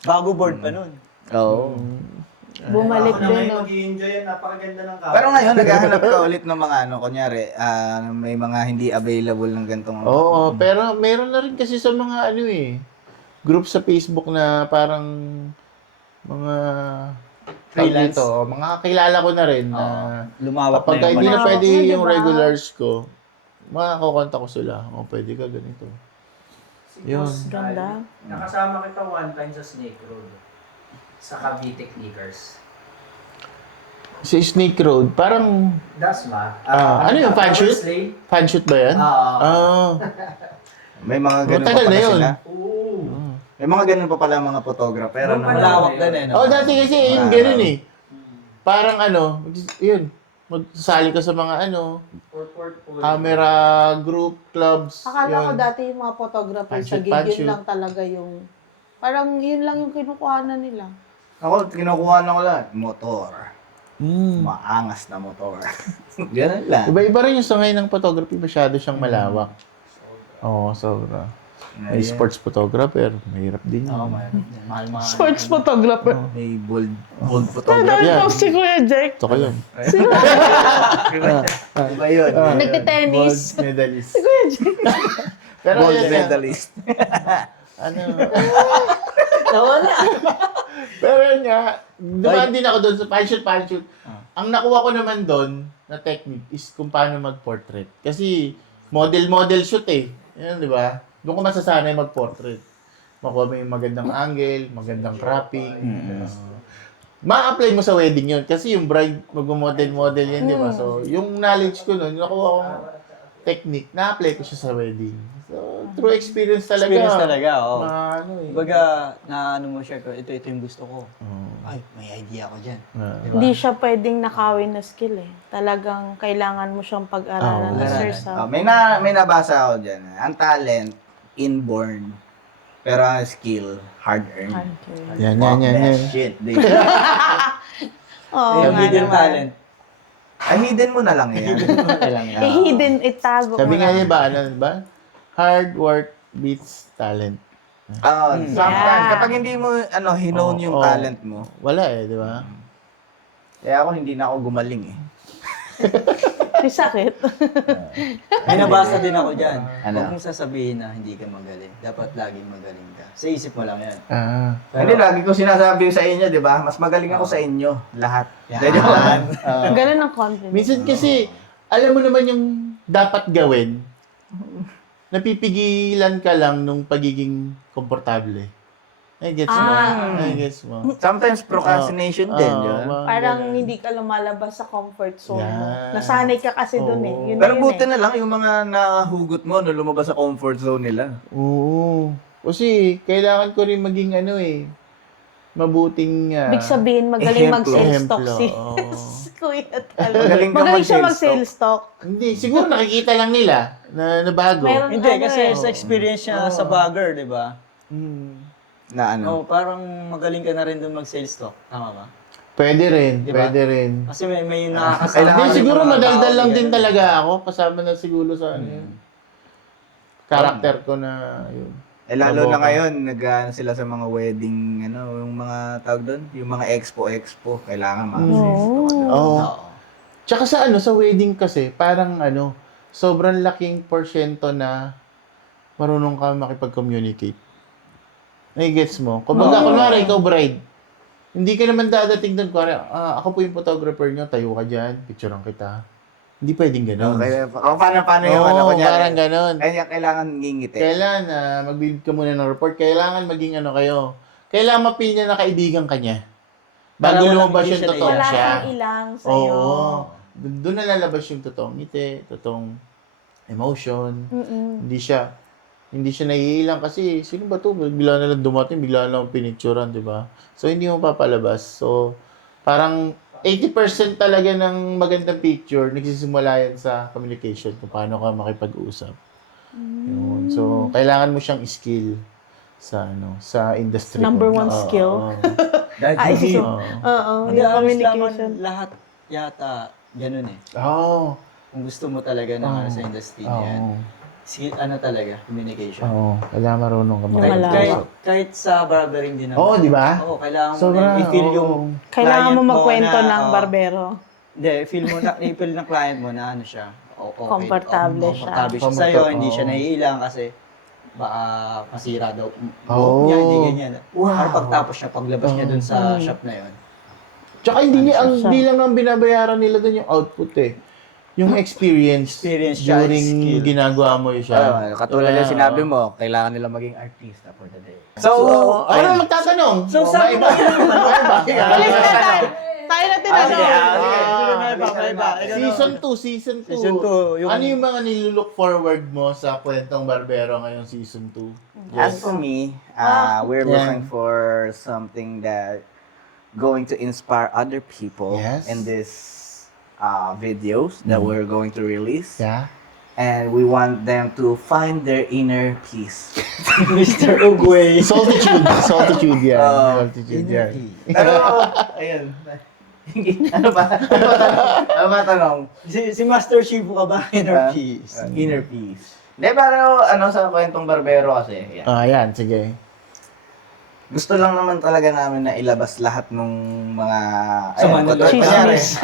Bago board pa nun. Oo. Bumalik din, no? mag-i-enjoy yan, napakaganda ng camera. Pero ngayon, naghahanap ka ulit ng mga kunyari, may mga hindi available ng gantong... Oo, pero meron na rin kasi sa mga group sa Facebook na parang mga Freelance. mga kilala ko na rin na Lumawak kapag na yung hindi na Lumawak pwede na, yung diba? regulars ko, makakonta ko sila. Pwede ka ganito. Yun. Ganda. Nakasama kita one time sa Snake Road. Sa Cavite Knickers. Si Snake Road, parang Dasma. ano yung fan shoot? Fan shoot ba yan? May mga ganun pa Matagal pala na yun. sila. Oo. May mga ganun pa pala mga photographer. Malawak din no? Dati kasi yung ganun Parang yun, magsasali ka sa mga Portfolio. camera group, clubs. Akala ko yun. dati yung mga photographer sa gig, Panshoot. yun lang talaga yung... Parang yun lang yung kinukuhanan nila. Ako, kinukuha na ko lang. Motor. Mm. Maangas na motor. Ganun lang. Iba-iba rin yung sangay ng photography, masyado siyang malawak. Oo, sobra. May sports photographer, mahirap din yun. Mahal mga Sports photographer. May bold photographer. Tandaan yan. ko si Kuya Jack. Ito ko yun. Iba yun. Nagtitennis. Gold medalist. Si Kuya Jack. Pero Gold yun nga, medalist. Nawala. Pero yun nga, dumaan din ako doon sa pan shoot. Ang nakuha ko naman doon na technique is kung paano mag-portrait. Kasi model shoot Yan, di ba? Doon ko masasanay mag-portrait. Makuha mo yung magandang angle, magandang cropping. Ma-apply mo sa wedding yun. Kasi yung bride, mag-model yan, di ba? So, yung knowledge ko nun, nakuha ko technique, na-apply ko siya sa wedding. So, true experience talaga. Experience talaga, oo. Baga, na mo siya ko, ito yung gusto ko. Ay, may idea ako dyan. Diba? Hindi siya pwedeng nakawin na skill Talagang kailangan mo siyang pag-aralan Oo, as pag-aralan. yourself. May nabasa ako dyan. Ang talent, inborn. Pero ang skill, hard-earned. yan. Shit, di. Oo, Yung nga hidden naman. talent. Ay, hidden mo na lang yan. Hidden, itago mo Sabi nga na. niya ba, ano ba? Hard work beats talent. Sometimes, kapag hindi mo, hinone yung Oo. talent mo, Wala di ba? kaya ako hindi na ako gumaling May sakit. May nabasa din ako dyan. Ano? Huwag mong sasabihin na hindi ka magaling. Dapat laging magaling ka. Sa isip mo lang yan. Hindi, lagi ko sinasabi sa inyo, di ba? Mas magaling ako sa inyo. Lahat. Yan. Ganun ang confidence. Minsan kasi, alam mo naman yung dapat gawin, napipigilan ka lang nung pagiging komportable. Ay, gets mo. Ay, gets mo. Sometimes procrastination din. yun. Parang hindi ka lumalabas sa comfort zone mo. Yan. Nasanay ka kasi dun Yun Pero na yun buti na lang yung mga nahugot mo no lumabas sa comfort zone nila. Oo. Kasi, kailangan ko rin maging mabuting... Ibig sabihin, magaling Ehemplo. mag-sales Ehemplo, talk si oo. si Kuya talaga. Magaling ka Magaling siya mag-sales mag-sales talk. Hindi, siguro nakikita lang nila na bago. Meron Hindi, kasi eh. sa experience niya sa bagger, di ba? Na ano. Parang magaling ka na rin doon mag-sales talk. Tama ba? Pwede rin, Diba? pwede rin. Kasi may nakakasama. Kailangan Hindi, siguro yung mga madaldal tao, lang ganun. din talaga ako. Kasama na siguro sa karakter ko na yun. Lalo na Maboka. ngayon, sila sa mga wedding, yung mga tawag doon, yung mga expo, kailangan ma-assist. Oo. Tsaka sa sa wedding kasi, parang sobrang laking porsyento na marunong ka makipag-communicate. Gets mo? Kumbaga, kunwari, ikaw bride. Hindi ka naman dadating doon, kunwari, ako po yung photographer nyo, tayo ka dyan, picturean kita. Hindi pwedeng ganun. Okay, paano yung ano, Oo, kunyari, parang ganun. kaya kailangan ngingiti. Kailan magbibig ka muna ng report, kailangan maging ano kayo. Kailangan mapil niya na kaibigan ka niya. Para Bago walang lumabas hindi yung siya totoong Wala siya. kang ilang sa'yo. Oo. Doon na lalabas yung totoong ngiti, totoong emotion. Hindi siya naiilang kasi sino ba to? Bigla na lang dumating, bigla na lang pinicturean, di ba? So, hindi mo papalabas. So, parang 80% talaga ng magandang picture, nagsisimula yan sa communication, kung paano ka makipag-usap. Yun. So, kailangan mo siyang skill sa industry. Number ko. one Oo, skill. oo. Dahil Ay, hindi, Oo. Oo, hindi yung halos communication. naman lahat yata ganun eh. Oo. Kung gusto mo talaga na sa industry na yan. Oo. Ano talaga, communication. Oo. Kailangan marunong ka Yung Kahit, malawak. kahit, kahit sa barbering din naman. Oo, di ba? Oo, kailangan mo Sobra, na i-feel oo. yung Kailangan mo client magkwento na, ng barbero. Hindi, feel mo na, i-feel ng client mo na ano siya. Okay, Komportable siya. komportable siya Komportable, sa'yo, hindi siya oo. naiilang kasi baka masira daw. Oo. Niya, hindi ganyan. Para pagtapos niya, paglabas niya dun sa shop na yun. Tsaka hindi lang ang binabayaran nila doon yung output eh. Yung experience, Experience siya, during skill. ginagawa mo siya. Katulad Diba? ng sinabi mo, kailangan nila maging artista for the day. So, ano magtatanong? So, sabi mo, Alis na tayo. Tayo na tinanong. Season 2. Season 2, yung- Ano yung mga nilulook forward mo sa Kwentong Barbero ngayong season 2? As for me, we're Yeah. looking for something that going to inspire other people Yes. in this videos that we're going to release. Yeah. And we want them to find their inner peace. Mr. Ugway. Solitude yan. Oh, Solitude yan. Pero, ayun. ano ba tanong? Si Master Shifu ka ba? Inner peace. Inner peace. Hindi, pero sa Kwentong Barbero kasi, yan. Yan, sige. Gusto lang naman talaga namin na ilabas lahat ng mga Chismis.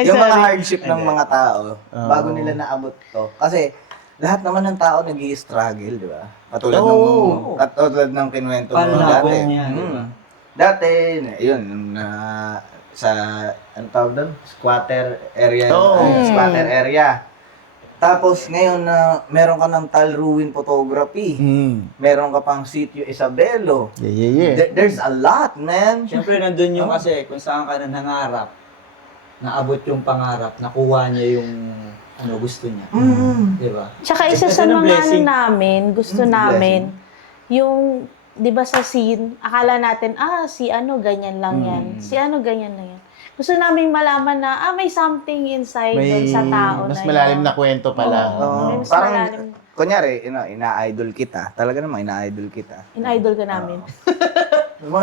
yung mga hardship ng mga tao bago nila naabot to. Kasi lahat naman ng tao nag-i-struggle, di ba? Katulad ng kinuwento mo Panlabong dati. yan, di ba? Dati, yun, sa, ano tawag doon? Squatter area. Squatter area. Tapos ngayon na meron ka ng Tal Ruin Photography. Meron ka pang Sitio Isabelo. Yeah. There's a lot, man. Siyempre, nandun yung kasi kung saan ka na nangarap, naabot yung pangarap, nakuha niya yung gusto niya. Di ba? Tsaka isa Kasi sa ng mga blessing. namin, gusto namin, yung, di ba sa scene, akala natin, si ano, ganyan lang yan. Si ano, ganyan lang yan. Gusto namin malaman na, may something inside dun sa tao mas na malalim yun. na kwento pala. May mas Parang, malalim. kunyari, ina-idol kita. Talaga naman, ina-idol kita. In-idol ka namin.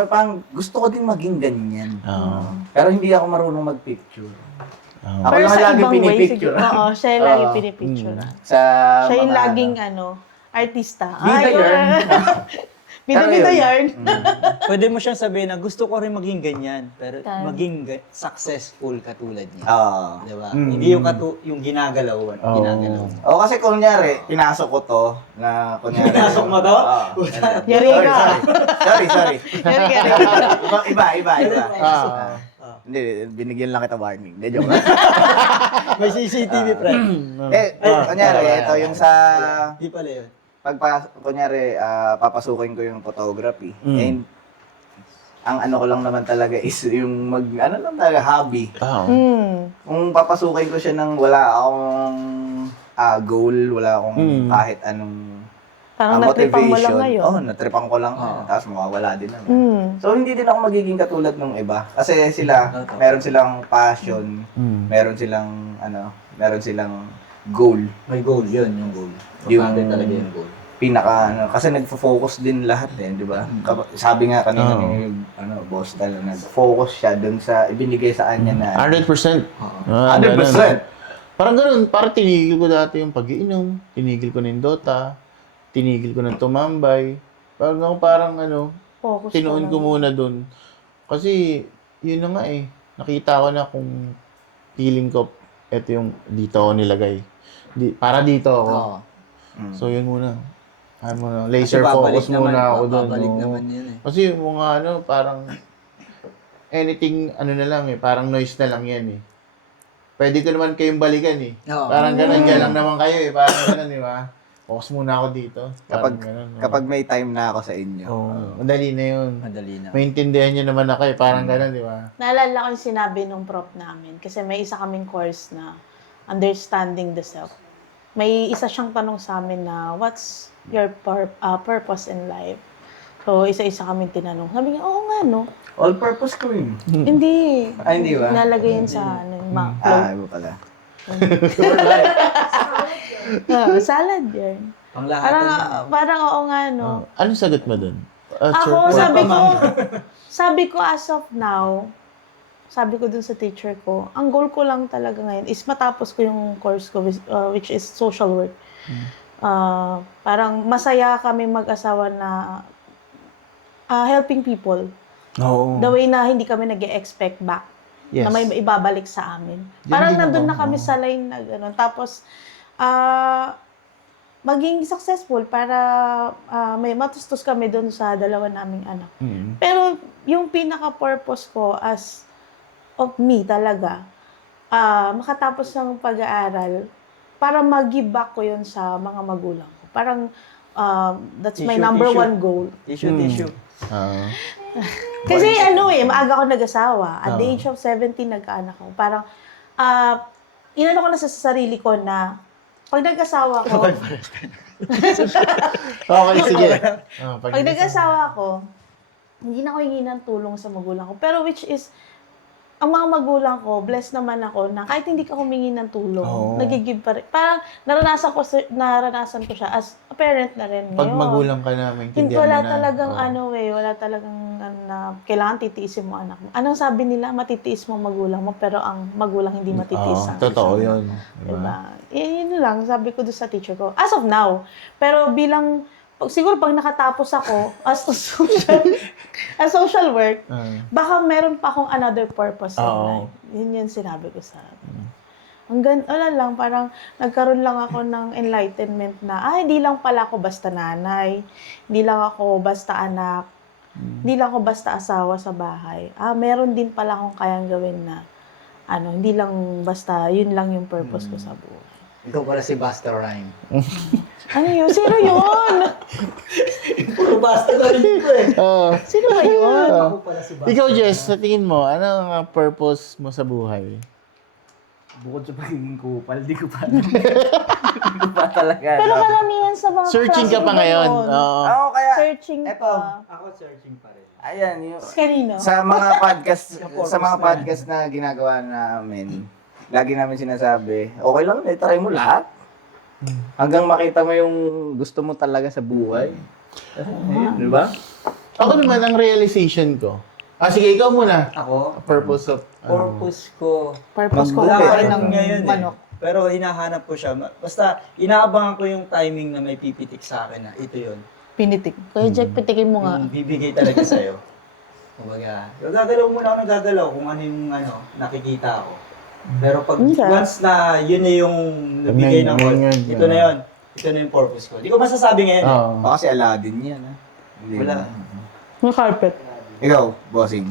Parang gusto ko din maging ganyan. Oo. Pero hindi ako marunong mag-picture. Oo. Ako Pero naman sa lagi ibang way, pinipicture. siguro. Oo, siya yung lagi pinipicture. Sa Siya yung mga, laging, artista. Bida yarn. Bida-bida Pero yun. yarn. Pwede mo siyang sabihin na gusto ko rin maging ganyan, pero Tan. maging successful katulad niya. Oo. Di ba? Hindi yung ginagalawan. Ginagalaw. O kasi kunyari, pinasok ko to, na kunyari. Pinasok mo to? Yari ka. Sorry. Yari ka. Iba. Ah. Hindi, binigyan lang kita warning. Hindi, joke. May CCTV, friend. Kunyari, ito yung sa Di pala yun. kunyari, papasukin ko yung photography. And, ang ano ko lang naman talaga is yung lang talaga, hobby. Kung papasukin ko siya ng wala akong goal, wala akong kahit anong Parang natripan mo lang ngayon. natripan ko lang. Tapos mawawala din naman. So, hindi din ako magiging katulad ng iba. Kasi sila, meron silang passion, meron silang, meron silang goal. May goal, yun yung goal. Yung- Importante talaga yung goal. Kasi nagfo-focus din lahat di ba? Sabi nga kanina ni boss Dal, nag-focus siya dun sa ibinigay sa kanya na 100%. 100%. Parang ganun. Parang tinigil ko dati yung pag-iinom. Tinigil ko na yung Dota. Tinigil ko na tumambay. Parang Focus tinuon ka ko lang. muna dun. Kasi, yun na nga eh. Nakita ko na kung feeling ko, eto yung dito ako nilagay. Para dito ako. So, yun muna. Laser focus muna ako dun. Babalik no? naman yun eh. Kasi yung mga parang anything, na lang eh. Parang noise na lang yan eh. pwede ko naman kayong balikan eh. Oo. Parang ganun, dyan lang naman kayo eh. Parang ganun, di ba? Focus muna ako dito. Parang ganun, no? Kapag may time na ako sa inyo. Madali na yun. Madali na. Maintindihan nyo naman ako eh. Parang ganun, di ba? Naalala ko yung sinabi nung prof namin. Kasi may isa kaming course na understanding the self. May isa siyang tanong sa amin na, what's your purpose in life? So, isa-isa kaming tinanong. Sabi niya, oo nga, no? All-purpose ko yun. Hindi. Hindi ba? Nalagay yun sa Iba pala. salad yun. Panglahatan na. Parang oo nga, no? Anong sagot mo dun? Ako, Sure. sabi ko as of now, sabi ko dun sa teacher ko, ang goal ko lang talaga ngayon is matapos ko yung course ko, which is social work. Parang masaya kami mag-asawa na helping people. Oo. The way na hindi kami nag-expect back. Yes. Na may ibabalik sa amin. Yan Parang din nandun ako. na kami sa line na gano'n. Tapos, maging successful para may matustos kami doon sa dalawa naming anak. Pero yung pinaka-purpose ko as of me talaga, makatapos ng pag-aaral para mag-give back ko yun sa mga magulang ko. Parang that's my number one goal. Tissue. Kasi maaga ako nag-asawa. At the age of 17, nagkaanak ako. Parang, inano ko na sa sarili ko na pag nag-asawa ko, Okay, sige. pag nag-asawa ko, hindi na ako hingi ng tulong sa magulang ko. Pero which is, ang mga magulang ko, blessed naman ako na kahit hindi ka humingi ng tulong, nagigib pa rin. Parang naranasan ko siya as a parent na rin ngayon. Pag magulang ka na, maintindihan mo Wala na. talagang wala talagang na kailangan titiisin mo anak mo. Anong sabi nila, matitiis mo magulang mo, pero ang magulang hindi matitiis ang Totoo yun. Diba? Yun lang, sabi ko doon sa teacher ko. As of now. Pero bilang, siguro pag nakatapos ako as social work, baka meron pa akong another purpose in life. Yun yung sinabi ko sa wala lang, parang nagkaroon lang ako ng enlightenment na, hindi lang pala ako basta nanay, hindi lang ako basta anak, hindi lang ako basta asawa sa bahay. Meron din pala akong kayang gawin na, hindi lang basta, yun lang yung purpose ko sa buhay. Ikaw pala si Busta Rhyme. Ano yun? Sino yun? Puro Busta na rin ko eh. Sino ba yun? Ako pala si Busta. Ikaw, Jess, sa tingin mo, ano ang purpose mo sa buhay? Bukod sa pagiging kupal, di ko pa alam. Di ko pa talaga Pero alam. karamihan sa mga Searching ka pa ngayon. Oo. Ako kaya, Searching eto, pa. Ako searching pa rin. ayan, yung, Kanino? sa mga podcast na ginagawa namin, lagi namin sinasabi, okay lang, try mo lahat. Hanggang makita mo yung gusto mo talaga sa buhay. Di ba? Ako naman, ang realization ko. Sige, ikaw muna. Ako, Purpose of... purpose ko, Purpose ko wala pa kumain rin ng ngayon manok. Pero hinahanap ko siya. Basta, inaabangan ko yung timing na may pipitik sa akin na ito yun. Pinitik. Kuya Jack, pitikin mo nga. Yung bibigay talaga sa'yo. Kumbaga, gagalaw muna ako ng gagalaw kung ano yung nakikita ko. Pero pag Okay. once na yun na yung nabigay ng call, Yun. ito na yun. Ito na yung purpose ko. Di ko masasabi ngayon. Oo. Baka si Aladdin yan, ha? Hindi Wala. ba? Yung carpet. Ikaw, bossing.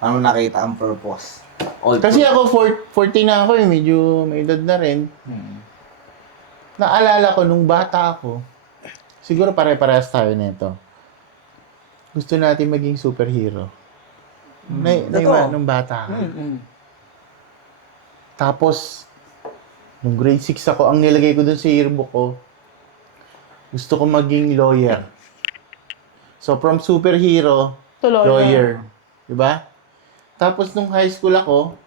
Ano nakita ang purpose? Kasi ako, 40 na ako eh. Medyo may edad na rin. Naalala ko, nung bata ako, siguro pare-parehas tayo nito. Gusto natin maging superhero. Totoo. Nung bata ako. Mm-mm. Tapos, nung grade 6 ako, ang nilagay ko dun sa yearbook ko, gusto ko maging lawyer. So, from superhero, lawyer. Diba? Tapos, nung high school ako,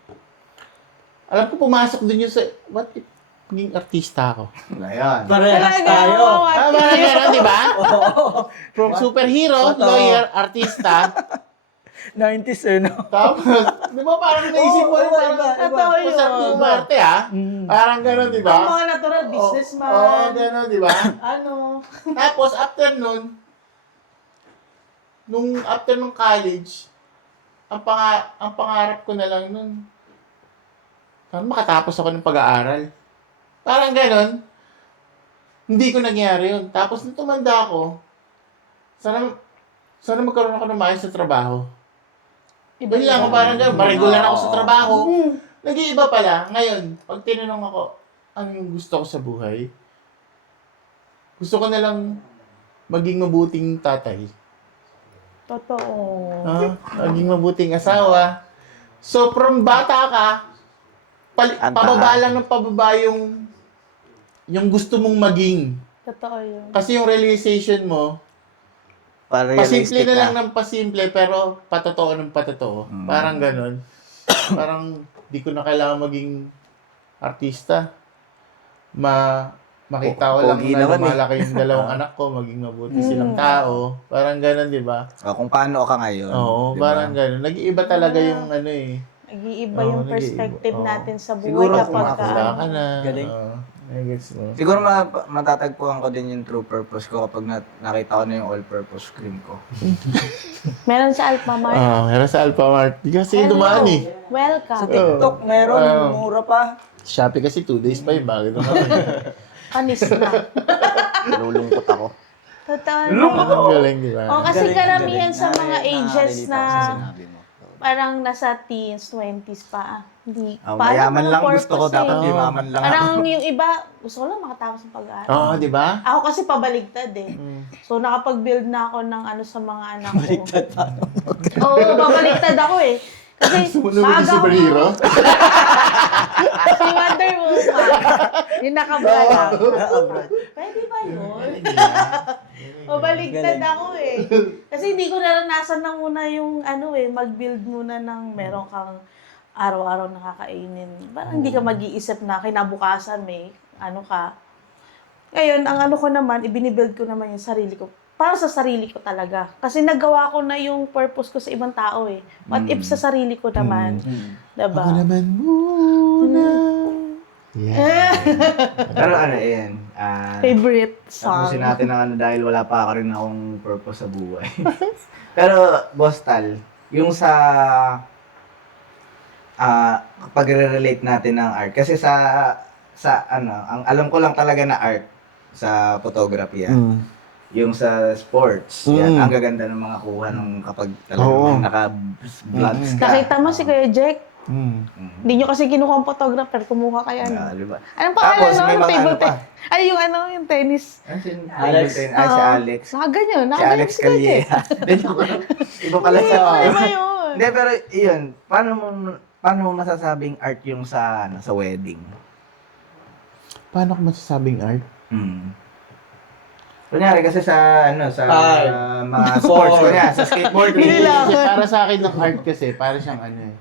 alam ko pumasok dun yung sa, what if maging artista ako? Ayan. Parehas tayo. Parang gano'n, di ba? From superhero, Totoo. lawyer, artista. 90s eh, no? Tapos, di ba parang naisip mo yung parang, Totoo yun. kung saan umarte, ha? Parang gano'n, di ba? Ang mga natural businessman. Oo, gano'n, di ba? Ano? Tapos, after nun, after nung college, ang pangarap ko na lang nun, parang makatapos ako ng pag-aaral. Parang ganon. Hindi ko nangyari yun. Tapos, nung tumanda ako, sana magkaroon ako ng maayos sa trabaho. Iba lang ako parang gano'n, ma-regular ako sa trabaho. nag-iiba pala. Ngayon, pag tinanong ako, ano yung gusto ko sa buhay? Gusto ko na lang maging mabuting tatay. Totoo. Maging mabuting asawa. So, from bata ka, pababa lang ng pababa yung gusto mong maging. Totoo yun. Kasi yung realization mo, pasimple na lang ng pasimple, pero patotoo ng patotoo. Parang ganun. Parang di ko na kailangan maging artista. Makita ko lang Pogi na naman lumalaki yung dalawang anak ko, maging mabuti silang tao. Parang ganun, di ba? Kung paano ka ngayon. Oo, di ba? parang ganun. Nag-iiba talaga yung ano eh. Nag-iiba Oo, yung nag-iiba. perspective Oo. natin sa buhay Siguro kapag kung Wala ka na. Galing. Oo, I-gets mo. Siguro matatagpuan ko din yung true purpose ko kapag nakita ko na yung all-purpose cream ko. meron sa Alphamart. Meron sa Alphamart. Di kasi dumaan eh. Sa Welcome. TikTok, meron. Mura pa. Shopee kasi 2 days pa yung bago naman. Panis na. Nalulungkot ako. Totoo. Ang galing, di ba? O, kasi Galing, karamihan galing. sa mga ages Nakaka-relate na ako sa sinabi mo. parang nasa teens, 20s pa. Hindi. Oh, Paano mayaman ang lang gusto ko. purpose eh? Dapat yumaman lang ako. Parang yung iba, gusto ko lang makatapos ng pag-aaral. Oo, di ba? Ako kasi pabaligtad eh. So, nakapag-build na ako ng ano sa mga anak ko. Baligtad pa. Oo, pabaligtad ako eh. Kasi Sumunod yung maaga ako. superhero? Si Wonder Woman. Yung nakabalang. Pwede ba yun? Pabaligtad ako eh. Kasi hindi ko naranasan na muna yung ano eh, mag-build muna ng meron kang araw-araw nakakainin. Parang hindi ka mag-iisip na kinabukasan may ano ka. Ngayon, ang ano ko naman, ibinibuild ko naman yung sarili ko. Para sa sarili ko talaga. Kasi nagawa ko na yung purpose ko sa ibang tao eh. What if sa sarili ko naman? Diba? Ako naman muna. Yeah. Pero ano yan, Favorite song. tapusin natin ang ano dahil wala pa rin akong purpose sa buhay. Pero, Boss Tal, yung sa pag-relate natin ng art. Kasi sa ano, ang alam ko lang talaga na art sa photography yan. Yung sa sports, yan, ang gaganda ng mga kuha nung kapag talagang naka-vlogs ka. Nakita mo si Kuya Jack? Mm. Hindi nyo kasi kinuha ang photographer, kumuha kayo ano. Diba? Anong pangalan Tapos, may no? mga Table ano pa. tennis. Ay, yung ano, yung tennis. Alex. Si Alex. Nakaganyan. Si Alex si Kuya Jack. Calleja. Iba pala siya. Iba yun. Hindi, pero yun, paano mo masasabing art yung sa wedding? Paano ko masasabing art? Kunyari kasi sa Art. mga sports, kunyari sa skateboarding. Kasi para sa akin ng art kasi, para siyang ano eh,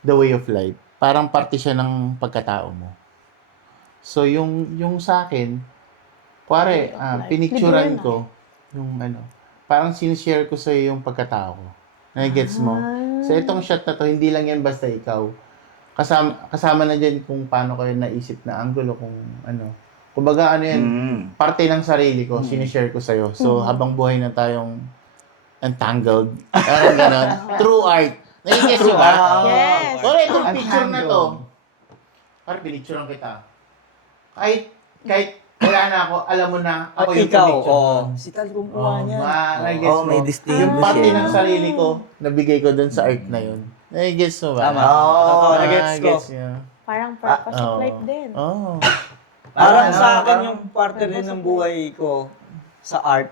the way of life. Parang parte siya ng pagkatao mo. So, yung sa akin, kuwari, pinicturean ko, yung ano, parang sinishare ko sa'yo yung pagkatao ko. Nagigets mo? So, itong shot na to, hindi lang yan basta ikaw. Kasama na dyan kung paano kayo naisip na angulo, kung ano. Kumbaga, ano yan, parte ng sarili ko, sinishare ko sa'yo. So, habang buhay na tayong entangled, parang gano'n, true art. Nagigets mo ba? Yes. Wala itong picture na to. Parang pinicturean kita. Kahit wala na ako, alam mo na, ako yung ikaw, pinicture. si Tal kumuha niya. Nagigets mo. may distinguish Yung parte yan. ng sarili ko, nabigay ko dun sa art na yun. Nagigets mo ba? Tama. Oo, nagets ko. Nagigets niya. Parang purpose of Oo. life din. Oo. Parang sa akin yung parte rin ng buhay ko sa art,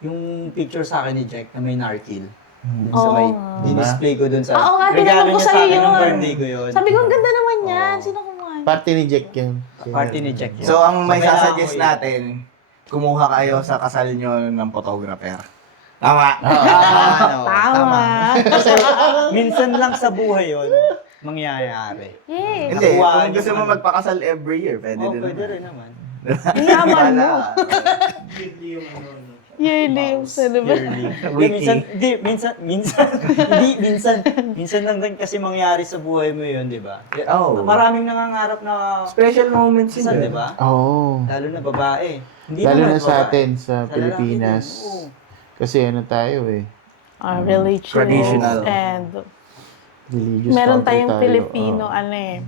yung picture sa akin ni Jack na may narkil. Dun sa may display ko dun sa... Oo nga, regalo tinanong ko niya sa sa'yo akin ng yun. birthday ko yun. Sabi ko, ang ganda naman yan. Sino kumuha? Parte ni Jack yun. Party ni Jack yun. So, ang may Kaya sasuggest ako natin, kumuha kayo sa kasal nyo ng photographer. Tama. Tama. Kasi minsan lang sa buhay yun, mangyayari. Yes. Hindi, Nakuha kung niyo gusto mo man. magpakasal every year, pwede Oo, din. pwede rin naman. Ang yaman mo. Wala. Yearly yung celebration. Minsan, minsan lang din kasi mangyari sa buhay mo yun, di ba? Oo. Maraming nangangarap na Special moments minsan, yun. di ba? Oo. Lalo na babae. Hindi Lalo naman na sa babae. atin, sa lalaki Pilipinas. din, oo. Kasi ano tayo eh. Religious. Traditional. And Religious meron country tayong tayo. Filipino, Oo. ano eh.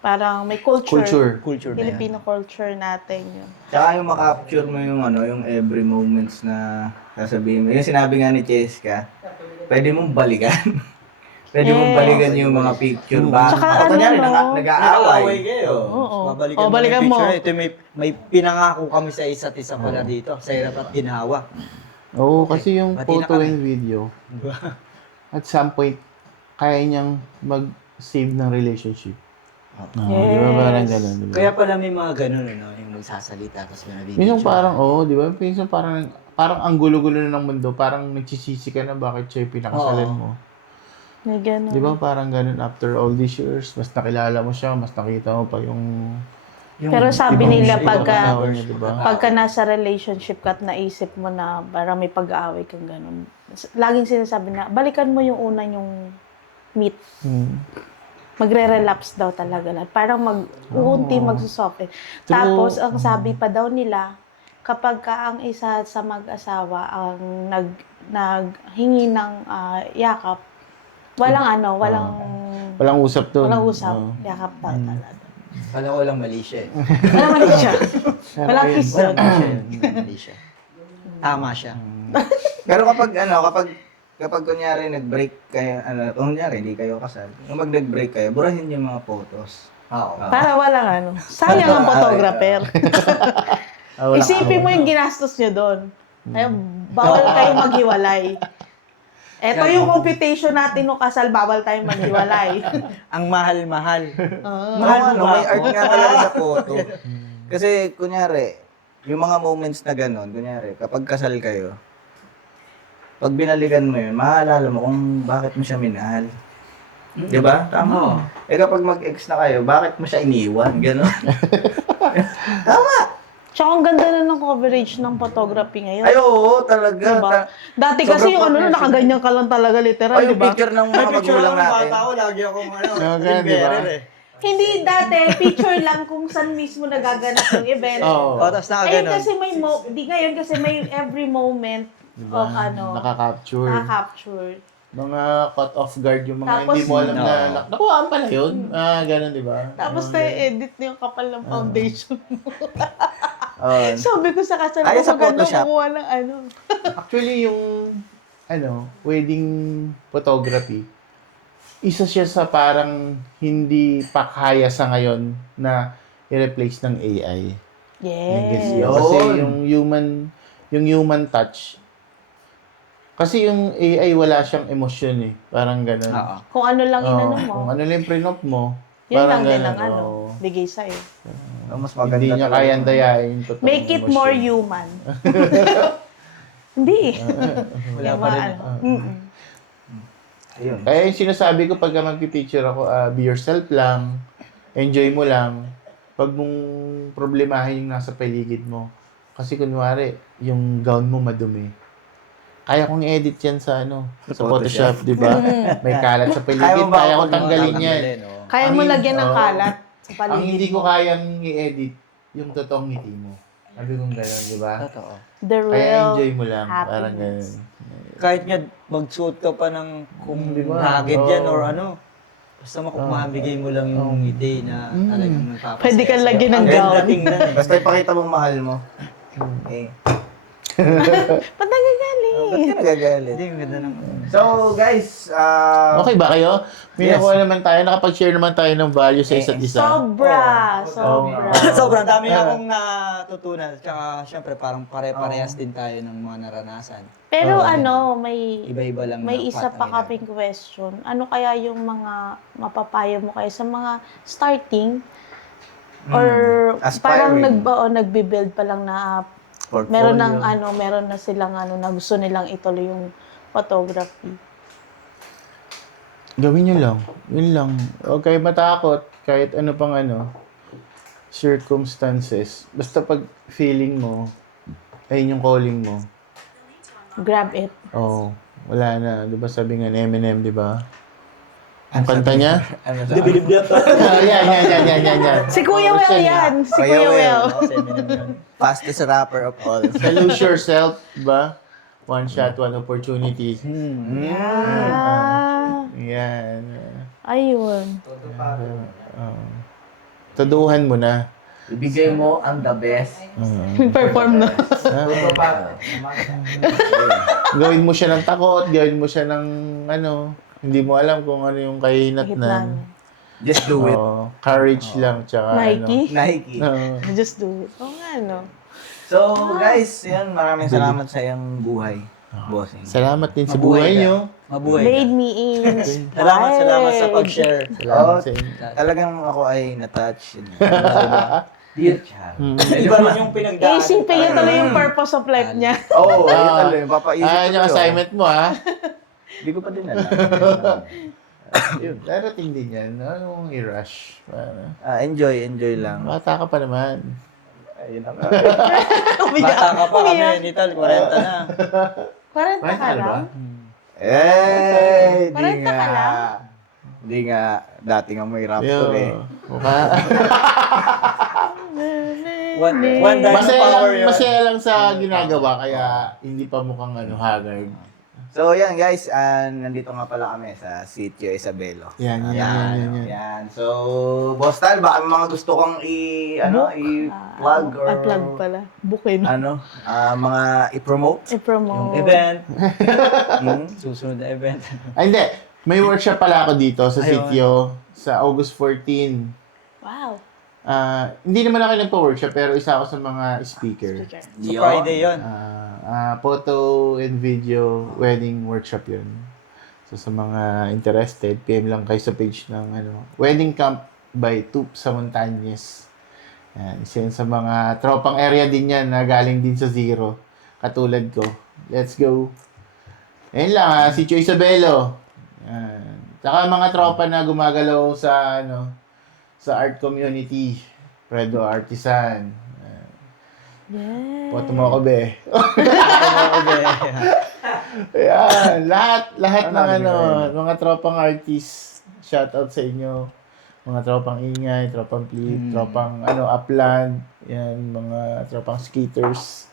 Parang may culture. Culture na yan. Filipino culture natin yun. Tsaka yung makapture mo yung yung every moments na sasabihin mo. Yung sinabi nga ni Cheska, pwede mong balikan. Pwede mong Yes. balikan yung mga picture ba? Tsaka Ako kunyari, ano, no? nag-aaway. kayo. Oo. Babalikan O, mo balikan yung mo. picture. Ito may pinangako kami sa isa't isa pala dito. Sa hirap at ginawa. Oo, kasi yung Bati na photo kami. and video, at some point, kaya niyang mag-save ng relationship. Di ba? Parang Yes. gano'n, di ba? Kaya pala may mga ganun, ano, yung magsasalita tapos may nabibidyo. Minsan parang, di ba? Minsan parang ang gulo-gulo na ng mundo. Parang nagsisisi ka na bakit siya yung pinakasalan Oo. mo. May ganun. Di ba parang ganun after all these years, mas nakilala mo siya, mas nakita mo pa yung Pero sabi ibang- nila ibang pagka panahon niya, di ba? pagka nasa relationship ka at naisip mo na parang may pag-aaway kang ganun, laging sinasabi na, balikan mo yung una yung meet. Hmm. Magre-relapse daw talaga lahat. Parang mag-uunti magsusoften. Tapos, ang sabi pa daw nila, kapag ka ang isa sa mag-asawa ang naghingi ng yakap, walang Walang usap doon. walang usap. Oo. Yakap daw talaga. Alam ko lang mali siya eh. Walang mali siya. Walang kiss yun. Mali siya. Tama siya. Pero kapag kunyari nag-break kayo, kunyari hindi kayo kasal, kung nag-break kayo, burahin yung mga photos. Oo. Para walang sayang ang photographer. Wala- Isipin mo yung ginastos nyo doon. Kaya bawal kayong maghiwalay. Eto yung computation natin no kasal, bawal tayong maghiwalay. Ang mahal-mahal. Mahal mo may art nga talaga sa photo. Kasi kunyari, yung mga moments na gano'n, kunyari, kapag kasal kayo, pag binalikan mo yun, maaalala mo kung bakit mo siya minahal. Di ba? Tama. Eh kapag mag-ex na kayo, bakit mo siya iniwan? Gano'n. Tama. Tsaka ang ganda na ng coverage ng photography ngayon. Ay, oo, talaga. Diba? Dati kasi yung Sobrang nakaganyan ka lang talaga literal, Ay, yung di ba? picture ng mga magulang natin. lagi akong ganun, di ba? Hindi dati, picture lang kung saan mismo nagaganap yung event. Oo. Tapos Ngayon nakaganon. kasi ngayon kasi may every moment Diba? of Nakaka-capture. nakaka-capture. Mga caught off guard yung mga Tapos- hindi mo alam na nakuhaan pala yun. Ganun, di ba? Tapos edit niyo yung kapal ng foundation. Oo. Sabi ko sa kasal Ay, ko, sa maganda Photoshop. kumuha ng ano. Actually, yung wedding photography, isa siya sa parang hindi pa kaya sa ngayon na i-replace ng AI. Yes. Yun. Kasi yung human touch, kasi yung AI wala siyang emosyon eh. Parang ganun. Oo. Kung ano lang inano mo, Kung ano lang yung prinop mo, yun parang lang din ganun. ang ano, Oo. bigay sa'yo. Mas maganda Hindi niya talaga. kayang dayain. yung totoong Make it emosyon. more human. Hindi eh. Wala pa rin. Ayun. Kaya yung sinasabi ko pag magpipicture ako, be yourself lang, enjoy mo lang, pag mong problemahin yung nasa paligid mo. Kasi kunwari, yung gown mo madumi. Kaya kong i-edit yan sa sa Photoshop, di ba? May kalat sa paligid, Kaya mo ba kaya ko ako tanggalin yan. Kaya mo Ang- lagyan ng oo. kalat sa Ang paligid hindi ko mo. kayang i-edit, yung totoong ngiti mo. Sabi kong gano'n, di ba? Totoo. The Kaya real enjoy mo lang, happiness. parang gano'n. Kahit nga magsuot ka pa ng kung Di ba? ragged yan Oo. or ano. Basta mamigay mo lang yung ngiti na talagang nagpapasaya. Pwede kang sa'yo. lagyan ng Ang ganda gown. tingnan eh. Basta ipakita mong mahal mo. Eh. Ba't nagagaling? Ba't ka nagagalit? Hindi, ang ganda ng... So, guys, Okay ba kayo? May Yes. nakuha naman tayo, nakapag-share naman tayo ng value sa isa't isa. Sobra. Sobra. Sobrang dami akong natutunan. Tsaka, syempre, parang pare-parehas din tayo ng mga naranasan. Pero may Iba-iba lang may na isa path pa ang kaping question. Ano kaya yung mga mapapayo mo kayo sa mga starting or parang Aspiring. nagbi-build pa lang na meron meron na silang na gusto nilang ituloy yung photography. Gawin nyo lang. Yun lang. Huwag kayo matakot. Kahit ano pang circumstances. Basta pag feeling mo, ayun yung calling mo. Grab it. Oh, wala na. Di ba sabi nga ni Eminem, di ba? Ang kanta niya? Ano sa Yan. Si Kuya Well yan. Si Kuya Well. fastest rapper of all. Sa Lose Yourself, di ba? One shot, one opportunity. Yan. Ayun. Taduhan mo na. Ibigay mo ang the best. Perform na. Gawin mo siya ng takot, gawin mo siya ng Hindi mo alam kung ano yung kahinatnan. namin. Just do it. Courage lang, tsaka Nike? Nike. ano. Just do it. Oo nga, no? So, guys, yan, maraming salamat sa iyong buhay, bossing. Salamat din sa Mabuhay buhay ka. nyo. Mabuhay Made ka. me inspired. Salamat sa pag-share. Salamat Oh, sa inyo. talagang ako ay na-touch. Dear child. Iba rin yung pinagdaan. Isipin niya tuloy yung purpose of life niya. Oo, yun talaga. Yung papaisip ko yung yun. assignment mo, ha? Hindi ko pa din alam. Yun, darating din yan. Ano mong i-rush? Enjoy lang. Bata ka pa naman. Ayun na nga. Bata ka pa kami, Nital, 40 na. 40 ka lang? Eh, di 40 ka nga. lang? Di nga. Dati nga may raptor eh. Mukha. One dime power yun. Masaya lang sa ginagawa, kaya hindi pa mukhang haggard. So, yan guys. Nandito nga pala kami sa Sitio Isabelo. Yan. Yan. So, Boss Tal, baka may mga gusto kong i-plug or Plug pala. Bookin. mga i-promote. I-promote. Event. Susunod na event. Ay, hindi. May workshop pala ako dito sa Ayun. Sitio sa August 14. Wow. Hindi naman ako nagpa-workshop, pero isa ako sa mga speaker. So Friday yun. Photo and video wedding workshop yun. So sa mga interested, PM lang kayo sa page ng Wedding Camp by Tup sa Montañez. Yan, isa yun sa mga tropang area din yan na galing din sa Zero. Katulad ko. Let's go. Ayun lang Sitio Isabelo. Yan. Saka mga tropa na gumagalaw sa sa art community. Fredo Artisan. Yeah. Photo mo ako, be. Ayan, lahat ng mga tropang artists, shout out sa inyo. Mga tropang ingay, tropang flip, tropang upland, yan, mga tropang skaters,